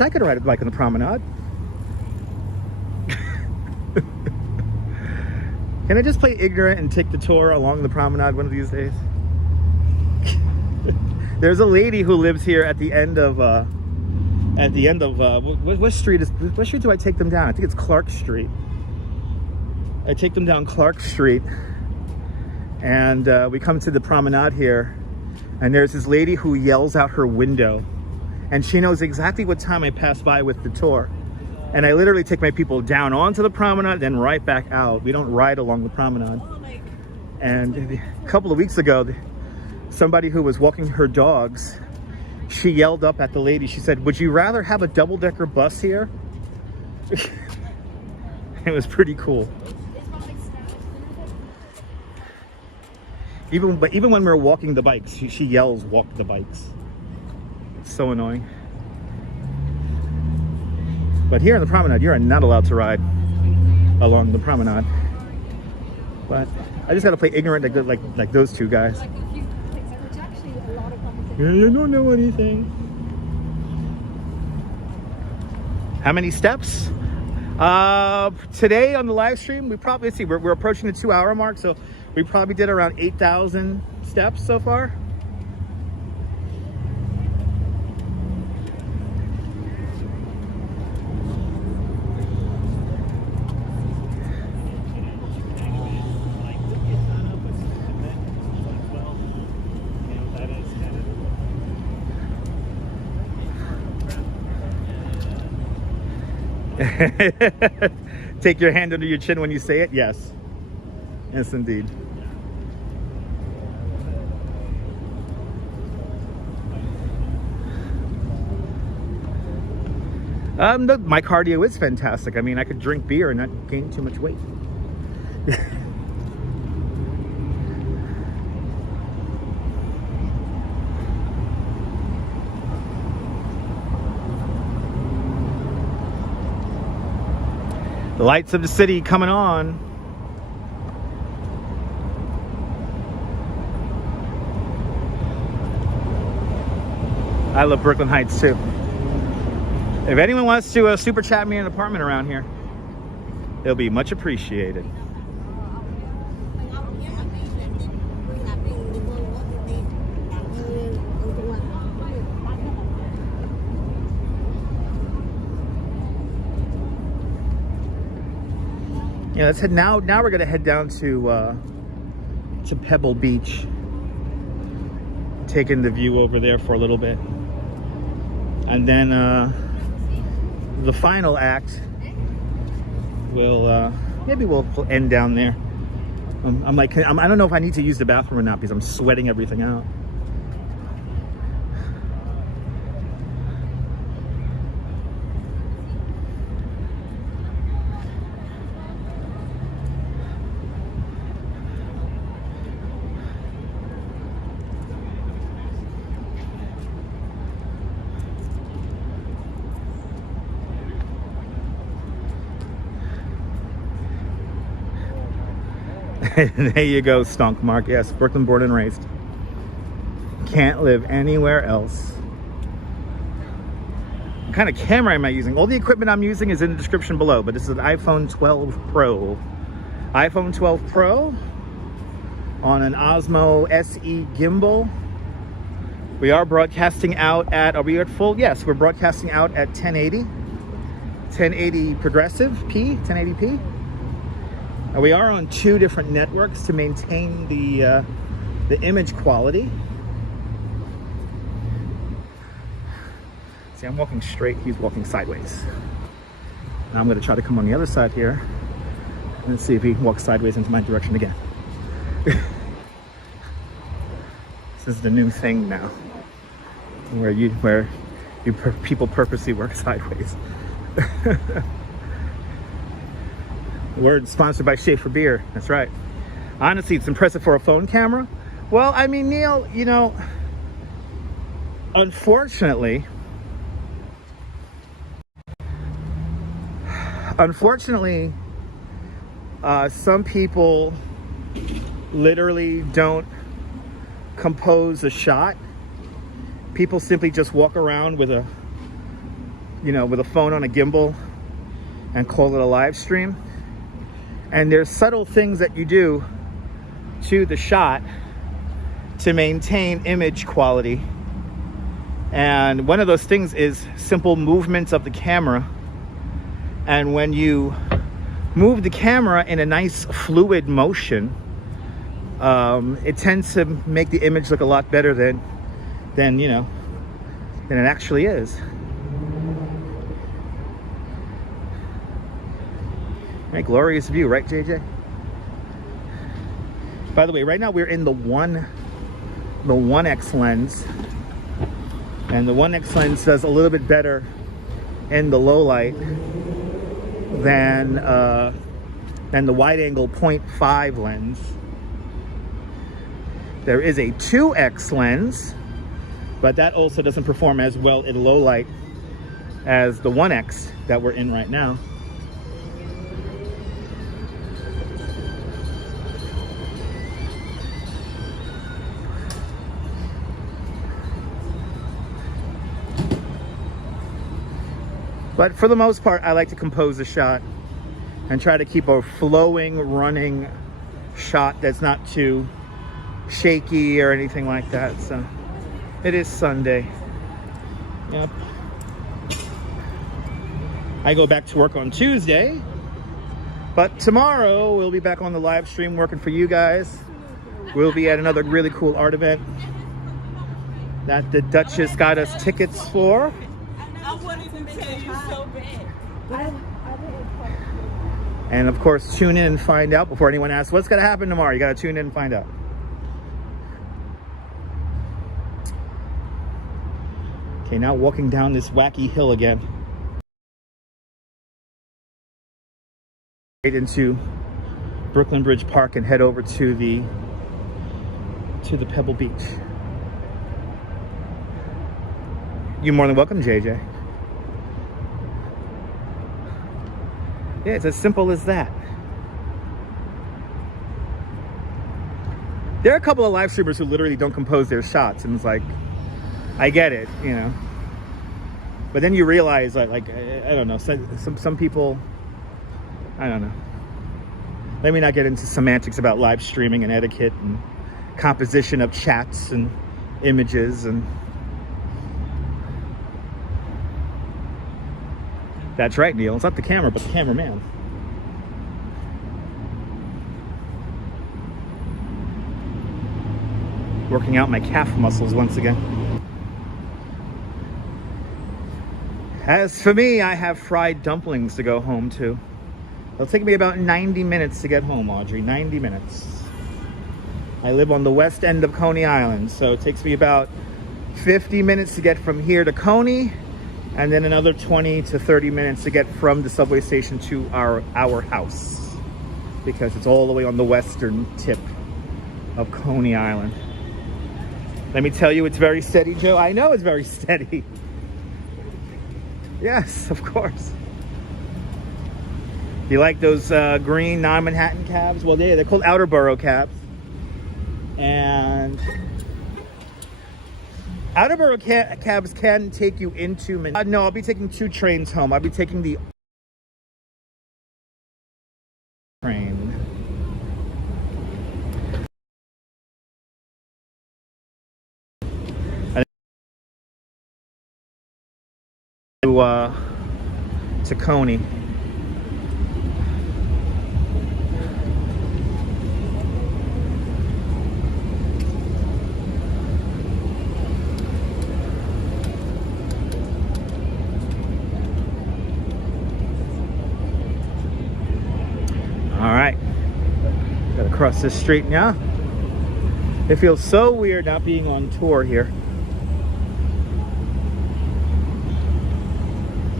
I could ride a bike on the promenade. Can I just play ignorant and take the tour along the promenade one of these days? There's a lady who lives here at the end of what street do I take them down? I think it's Clark Street. I take them down Clark Street, and we come to the promenade here, and there's this lady who yells out her window, and she knows exactly what time I pass by with the tour. And I literally take my people down onto the promenade, then right back out. We don't ride along the promenade. And a couple of weeks ago, somebody who was walking her dogs, she yelled up at the lady. She said, "Would you rather have a double-decker bus here?" It was pretty cool. Even when we were walking the bikes, she yells, "Walk the bikes." It's so annoying. But here on the promenade, you're not allowed to ride along the promenade. But I just gotta play ignorant like those two guys. Yeah, you don't know anything. How many steps? Today on the live stream, we probably, let's see, we're approaching the 2-hour mark, so we probably did around 8,000 steps so far. Take your hand under your chin when you say it? Yes. Yes, indeed. My cardio is fantastic. I mean, I could drink beer and not gain too much weight. The lights of the city coming on. I love Brooklyn Heights too. If anyone wants to super chat me an apartment around here, it'll be much appreciated. Yeah, let's head now. Now we're gonna head down to Pebble Beach, taking the view over there for a little bit, and then the final act will maybe we'll end down there. I don't know if I need to use the bathroom or not because I'm sweating everything out. There you go, Stunk Mark. Yes, Brooklyn born and raised. Can't live anywhere else. What kind of camera am I using? All the equipment I'm using is in the description below, but this is an iPhone 12 Pro. iPhone 12 Pro on an Osmo SE gimbal. We are broadcasting out at, are we at full? Yes, we're broadcasting out at 1080 progressive P, 1080p. We are on 2 different networks to maintain the image quality. See, I'm walking straight, he's walking sideways. Now I'm going to try to come on the other side here and see if he walks sideways into my direction again. This is the new thing now, where people purposely work sideways. Word sponsored by Schaefer Beer. That's right. Honestly, it's impressive for a phone camera. Well, I mean, Neil, you know, unfortunately, some people literally don't compose a shot. People simply just walk around with a phone on a gimbal and call it a live stream. And there's subtle things that you do to the shot to maintain image quality. And one of those things is simple movements of the camera. And when you move the camera in a nice fluid motion, it tends to make the image look a lot better than it actually is. Right, glorious view, right, JJ? By the way, right now we're in the 1x lens, and the 1x lens does a little bit better in the low light than the wide-angle 0.5 lens. There is a 2x lens, but that also doesn't perform as well in low light as the 1x that we're in right now. But for the most part, I like to compose a shot and try to keep a flowing, running shot that's not too shaky or anything like that. So it is Sunday. Yep. I go back to work on Tuesday, but tomorrow we'll be back on the live stream working for you guys. We'll be at another really cool art event that the Duchess got us tickets for. I wanted to tell you so bad. And of course, tune in and find out before anyone asks what's going to happen tomorrow. You got to tune in and find out. Okay, now walking down this wacky hill again. Right into Brooklyn Bridge Park and head over to the Pebble Beach. You're more than welcome, JJ. Yeah, it's as simple as that. There are a couple of live streamers who literally don't compose their shots, and it's like, I get it, you know. But then you realize that, like, I don't know, some people, I don't know. Let me not get into semantics about live streaming and etiquette and composition of chats and images and... That's right, Neil. It's not the camera, but the cameraman. Working out my calf muscles once again. As for me, I have fried dumplings to go home to. It'll take me about 90 minutes to get home, Audrey. 90 minutes. I live on the west end of Coney Island, so it takes me about 50 minutes to get from here to Coney, and then another 20 to 30 minutes to get from the subway station to our house, because it's all the way on the western tip of Coney Island. Let me tell you, it's very steady, Joe. I know it's very steady. Yes, of course. You like those green non-Manhattan cabs? Well, they're called outer borough cabs. And outer borough cabs can take you into Manhattan. No, I'll be taking 2 trains home. I'll be taking the train. To Coney. All right, gotta cross this street now. It feels so weird not being on tour here.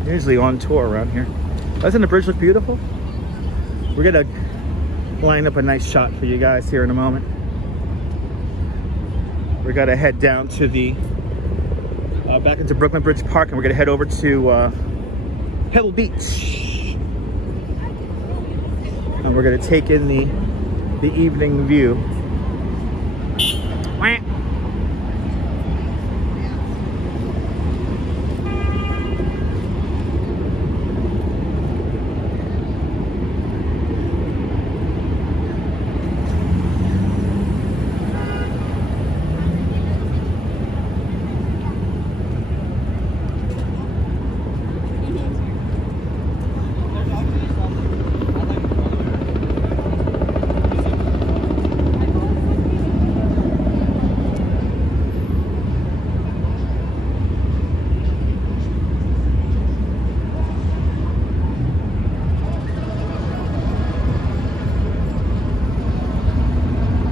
Usually on tour around here. Doesn't the bridge look beautiful? We're gonna line up a nice shot for you guys here in a moment. We're gonna head down to the back into Brooklyn Bridge Park, and we're gonna head over to Pebble Beach, and we're gonna take in the evening view.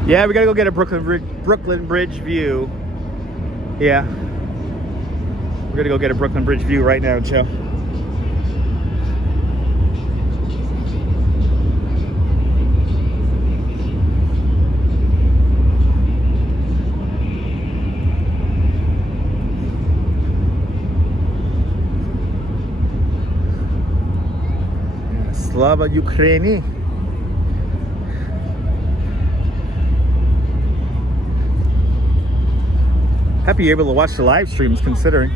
Yeah, we gotta go get a Brooklyn Bridge view. Yeah. We're gonna go get a Brooklyn Bridge view right now, Joe. Slava Ukraini. Happy you're able to watch the live streams, considering.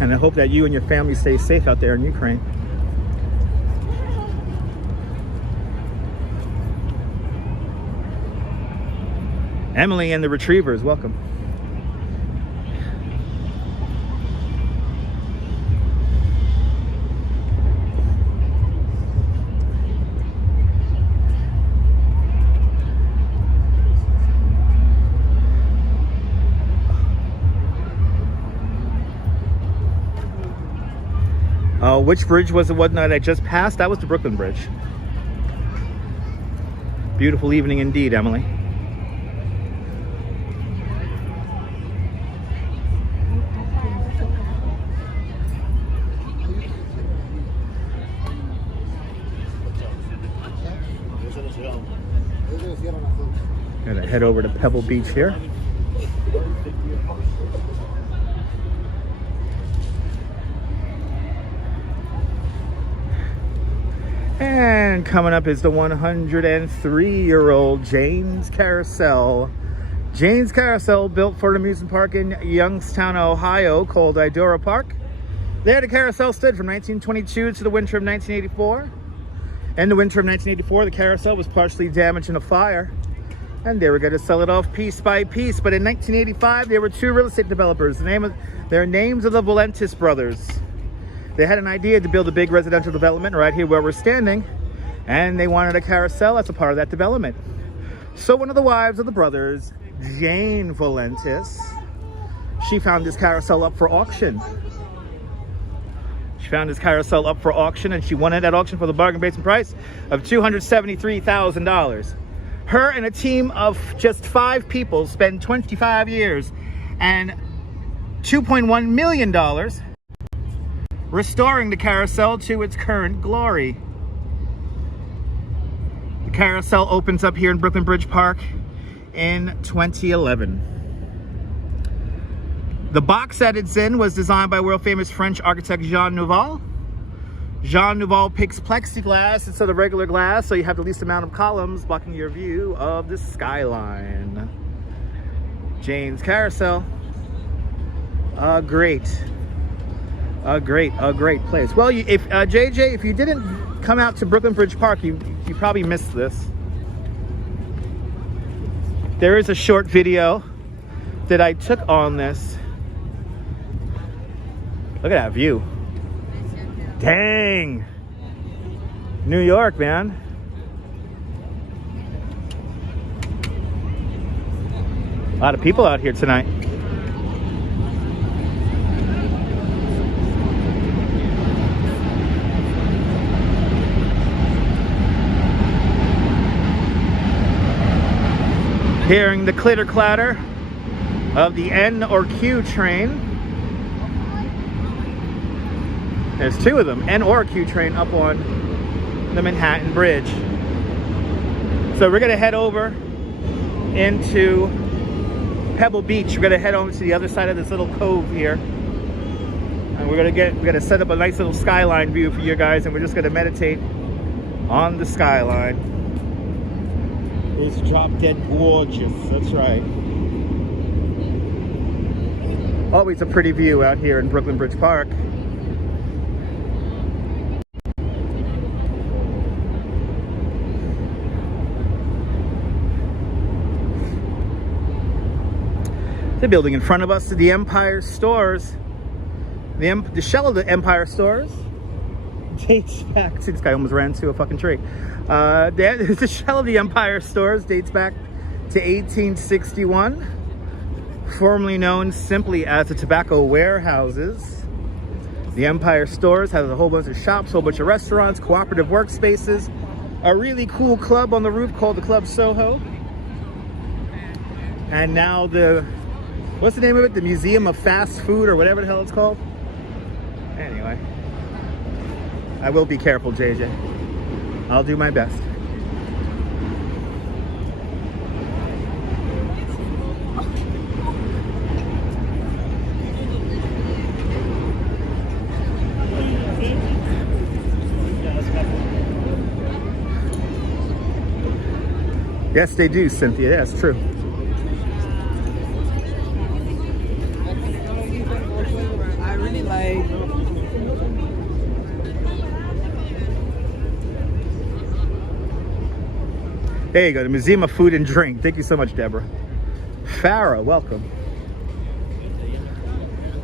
And I hope that you and your family stay safe out there in Ukraine. Emily and the Retrievers, welcome. Which bridge was the one that I just passed? That was the Brooklyn Bridge. Beautiful evening indeed, Emily. Gonna head over to Pebble Beach here. And coming up is the 103-year-old Jane's Carousel. Jane's Carousel, built for an amusement park in Youngstown, Ohio, called Idora Park. There, the carousel stood from 1922 to the winter of 1984. In the winter of 1984, the carousel was partially damaged in a fire, and they were going to sell it off piece by piece. But in 1985, there were two real estate developers. Their names are the Valentis brothers. They had an idea to build a big residential development right here where we're standing, and they wanted a carousel as a part of that development. So one of the wives of the brothers, Jane Valentis, she found this carousel up for auction. She found this carousel up for auction, and she won it at auction for the bargain basement price of $273,000. Her and a team of just 5 people spent 25 years and $2.1 million restoring the carousel to its current glory. The carousel opens up here in Brooklyn Bridge Park in 2011. The box that it's in was designed by world famous French architect Jean Nouvel. Jean Nouvel picks plexiglass instead of regular glass, so you have the least amount of columns blocking your view of the skyline. Jane's Carousel, a great place. Well, if JJ, if you didn't come out to Brooklyn Bridge Park, you probably missed this. There is a short video that I took on this. Look at that view. Dang. New York, man. A lot of people out here tonight. Hearing the clitter clatter of the N or Q train. There's 2 of them, N or Q train, up on the Manhattan Bridge. So we're gonna head over into Pebble Beach. We're gonna head over to the other side of this little cove here. And we're gonna set up a nice little skyline view for you guys, and we're just gonna meditate on the skyline. It's drop dead gorgeous, that's right. Always a pretty view out here in Brooklyn Bridge Park. The building in front of us is the Empire Stores. The shell of the Empire Stores dates back, see, this guy almost ran into a fucking tree. The shell of the Empire Stores dates back to 1861, formerly known simply as the Tobacco Warehouses. The Empire Stores has a whole bunch of shops, a whole bunch of restaurants, cooperative workspaces, a really cool club on the roof called the Club Soho, and now what's the name of it? The Museum of Fast Food, or whatever the hell it's called. Anyway, I will be careful, JJ. I'll do my best. Yes, they do, Cynthia. That's true. I really like. There you go, the Museum of Food and Drink. Thank you so much, Deborah. Farah, welcome.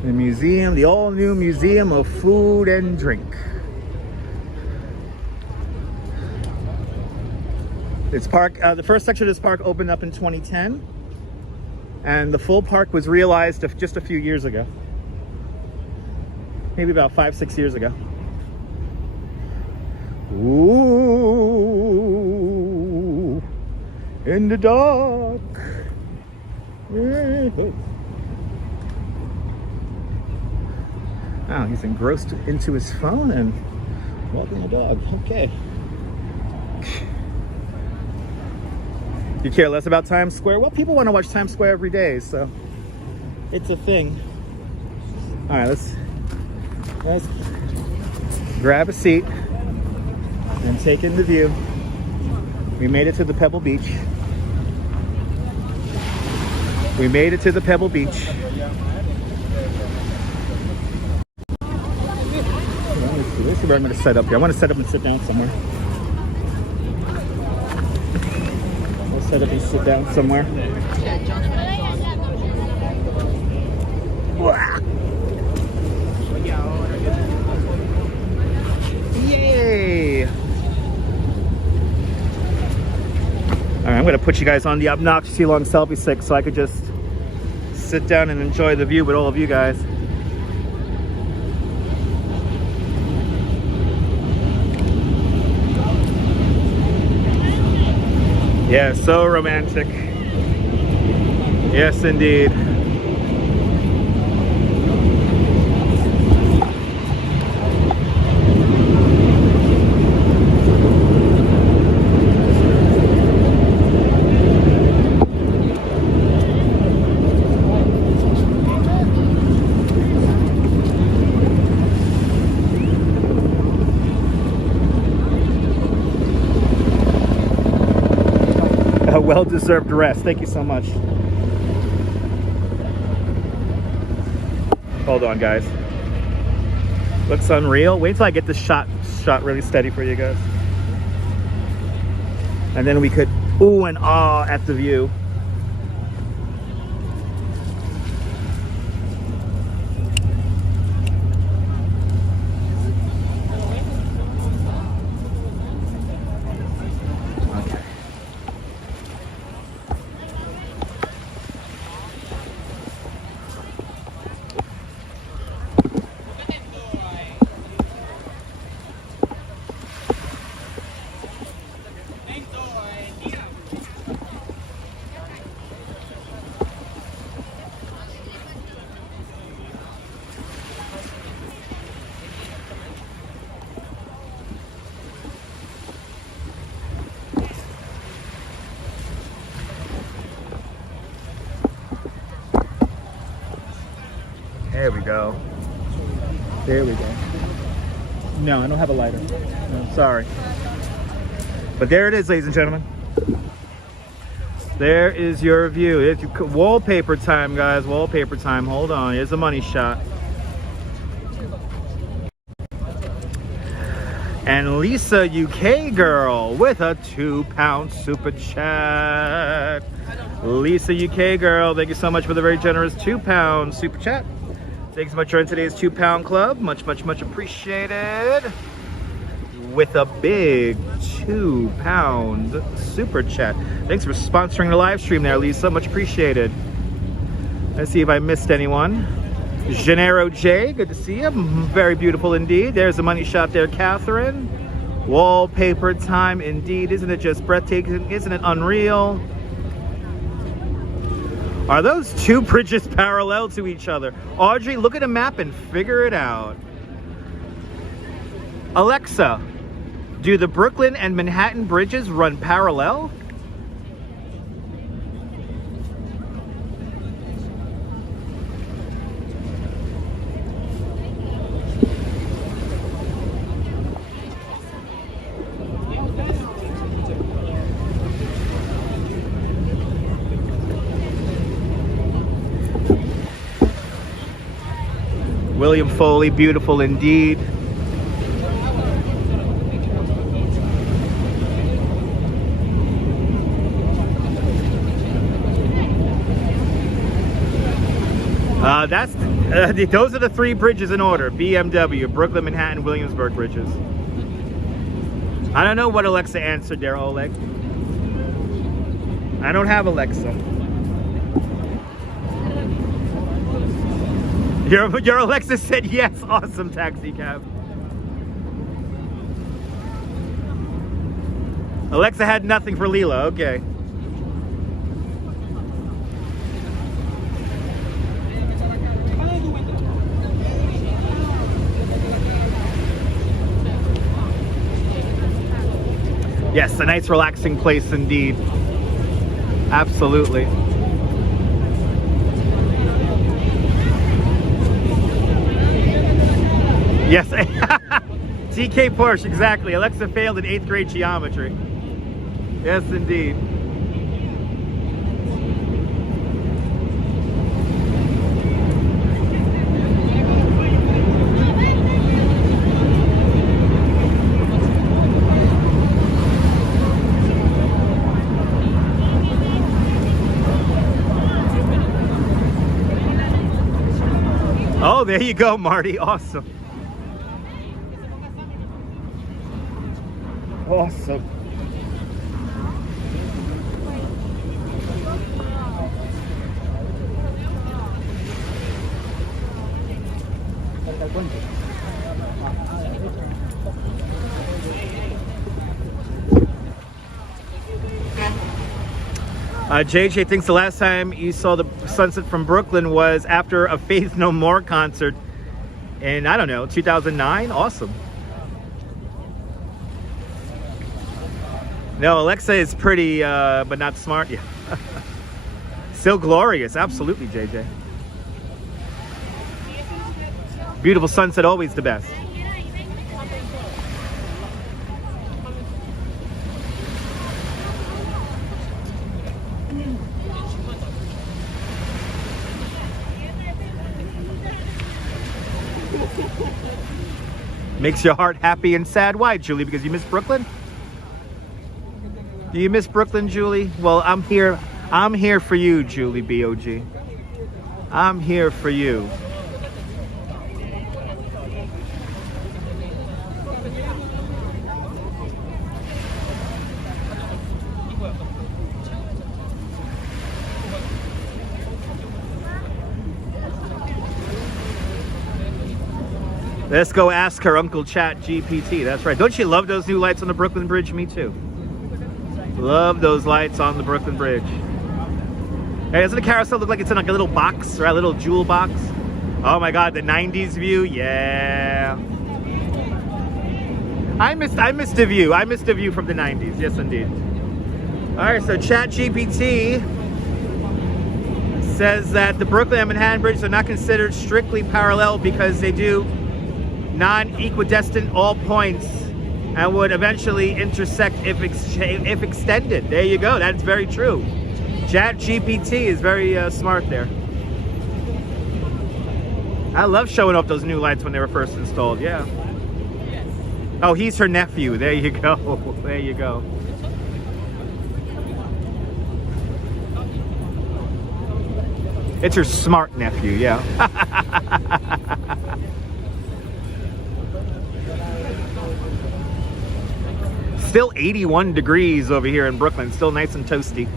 The museum, the all-new Museum of Food and Drink. This park, the first section of this park opened up in 2010, and the full park was realized just a few years ago. Maybe about 5-6 years ago. Ooh, in the dark. Oh, he's engrossed into his phone and walking the dog. Okay. You care less about Times Square? Well, people want to watch Times Square every day, so it's a thing. All right, let's grab a seat and take in the view. We made it to the Pebble Beach. We made it to the Pebble Beach. This is where I'm going to set up here. I want to set up and sit down somewhere. I'll set up and sit down somewhere. Yay! All right, I'm going to put you guys on the obnoxiously long selfie stick so I could just sit down and enjoy the view with all of you guys. Yeah, so romantic. Yes, indeed. A well-deserved rest. Thank you so much. Hold on, guys. Looks unreal. Wait till I get this shot really steady for you guys. And then we could ooh and ah at the view. There we go. There we go. No, I don't have a lighter. No, sorry. But there it is, ladies and gentlemen. There is your view. If you wallpaper time, guys. Wallpaper time. Hold on. Here's a money shot. And Lisa, UK girl, with a £2 super chat. Lisa, UK girl, thank you so much for the very generous £2 super chat. Thanks so much for joining today's £2 club. Much, much, much appreciated. With a big £2 super chat. Thanks for sponsoring the live stream there, Lisa. Much appreciated. Let's see if I missed anyone. Gennaro J, good to see you. Very beautiful indeed. There's a money shot there, Catherine. Wallpaper time indeed. Isn't it just breathtaking? Isn't it unreal? Are those two bridges parallel to each other? Audrey, look at a map and figure it out. Alexa, do the Brooklyn and Manhattan bridges run parallel? William Foley, beautiful indeed. Those are the three bridges in order. BMW, Brooklyn, Manhattan, Williamsburg bridges. I don't know what Alexa answered there, Oleg. I don't have Alexa. Your Alexa said yes. Awesome, taxi cab. Alexa had nothing for Leela. Okay. Yes, a nice relaxing place indeed. Absolutely. Yes. TK Porsche, exactly. Alexa failed in 8th grade geometry. Yes, indeed. Oh, there you go, Marty. Awesome. Awesome. JJ thinks the last time you saw the sunset from Brooklyn was after a Faith No More concert in, I don't know, 2009. Awesome. No, Alexa is pretty, but not smart. Yeah. Still glorious. Absolutely, JJ. Beautiful sunset, always the best. Makes your heart happy and sad. Why, Julie? Because you miss Brooklyn? Do you miss Brooklyn, Julie? Well, I'm here. I'm here for you, Julie B.O.G. I'm here for you. Let's go ask her Uncle Chat GPT. That's right. Don't you love those new lights on the Brooklyn Bridge? Me too. Love those lights on the Brooklyn Bridge. Hey, doesn't the carousel look like it's in like a little box, or a little jewel box? Oh my God, the 90s view, yeah. I missed the view. I missed the view from the 90s. Yes, indeed. All right, so Chat GPT says that the Brooklyn and Manhattan bridges are not considered strictly parallel because they do non-equidistant all points and would eventually intersect if extended. There you go. That's very true. Chat GPT is very smart there. I love showing off those new lights when they were first installed. Yeah. Oh, he's her nephew. There you go. There you go. It's her smart nephew. Yeah. Still 81 degrees over here in Brooklyn. Still nice and toasty.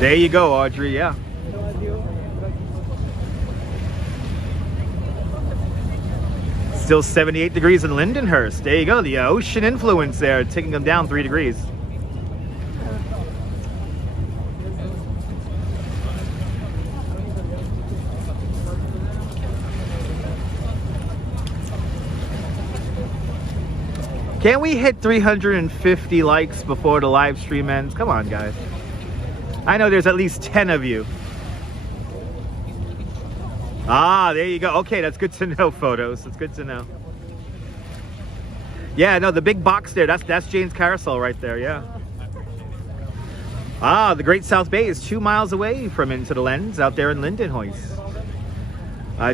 There you go, Audrey. Yeah. Still 78 degrees in Lindenhurst. There you go. The ocean influence there, taking them down 3 degrees. Can't we hit 350 likes before the live stream ends? Come on, guys. I know there's at least 10 of you. Ah, there you go. Okay, that's good to know, photos. That's good to know. Yeah, no, the big box there, that's Jane's Carousel right there, yeah. Ah, the Great South Bay is 2 miles away from Into the Lens out there in Lindenhoist.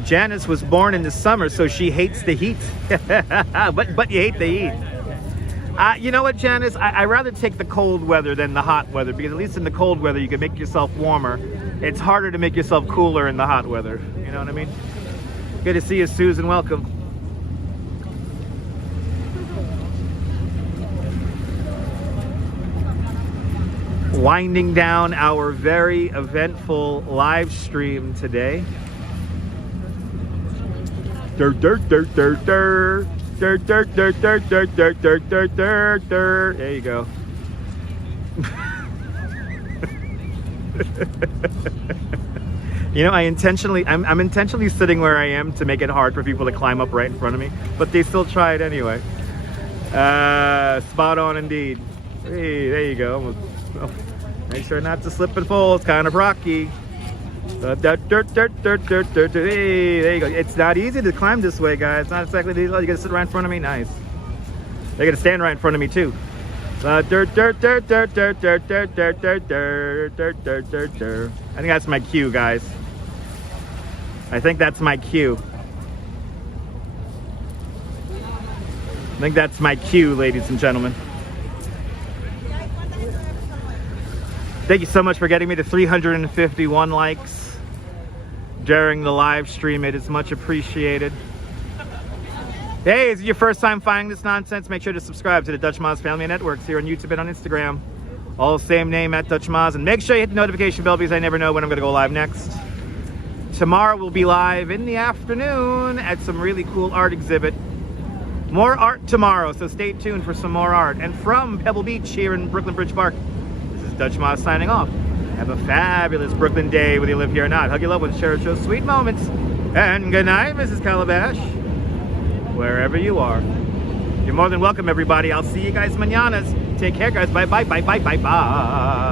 Janice was born in the summer, so she hates the heat. but you hate the heat. You know what, Janice? I rather take the cold weather than the hot weather, because at least in the cold weather you can make yourself warmer. It's harder to make yourself cooler in the hot weather. You know what I mean? Good to see you, Susan. Welcome. Winding down our very eventful live stream today. There you go. You know, I'm intentionally sitting where I am to make it hard for people to climb up right in front of me, but they still try it anyway. Spot on indeed. Hey, there you go. Oh, make sure not to slip and fall. It's kind of rocky. Hey, there you go. It's not easy to climb this way, guys. It's not exactly easy. You gotta sit right in front of me. Nice. They gotta stand right in front of me too. I think that's my cue, guys. I think that's my cue. I think that's my cue, ladies and gentlemen. Thank you so much for getting me to 351 likes during the live stream. It is much appreciated. Hey, is it your first time finding this nonsense? Make sure to subscribe to the Dutch Moz Family Networks here on YouTube and on Instagram. All same name at Dutch Moz. And make sure you hit the notification bell because I never know when I'm going to go live next. Tomorrow we'll be live in the afternoon at some really cool art exhibit. More art tomorrow, so stay tuned for some more art. And from Pebble Beach here in Brooklyn Bridge Park, this is Dutch Moz signing off. Have a fabulous Brooklyn day, whether you live here or not. Hug your loved ones, share those sweet moments. And good night, Mrs. Calabash. Wherever you are. You're more than welcome, everybody. I'll see you guys mañanas. Take care, guys. Bye, bye, bye, bye, bye, bye.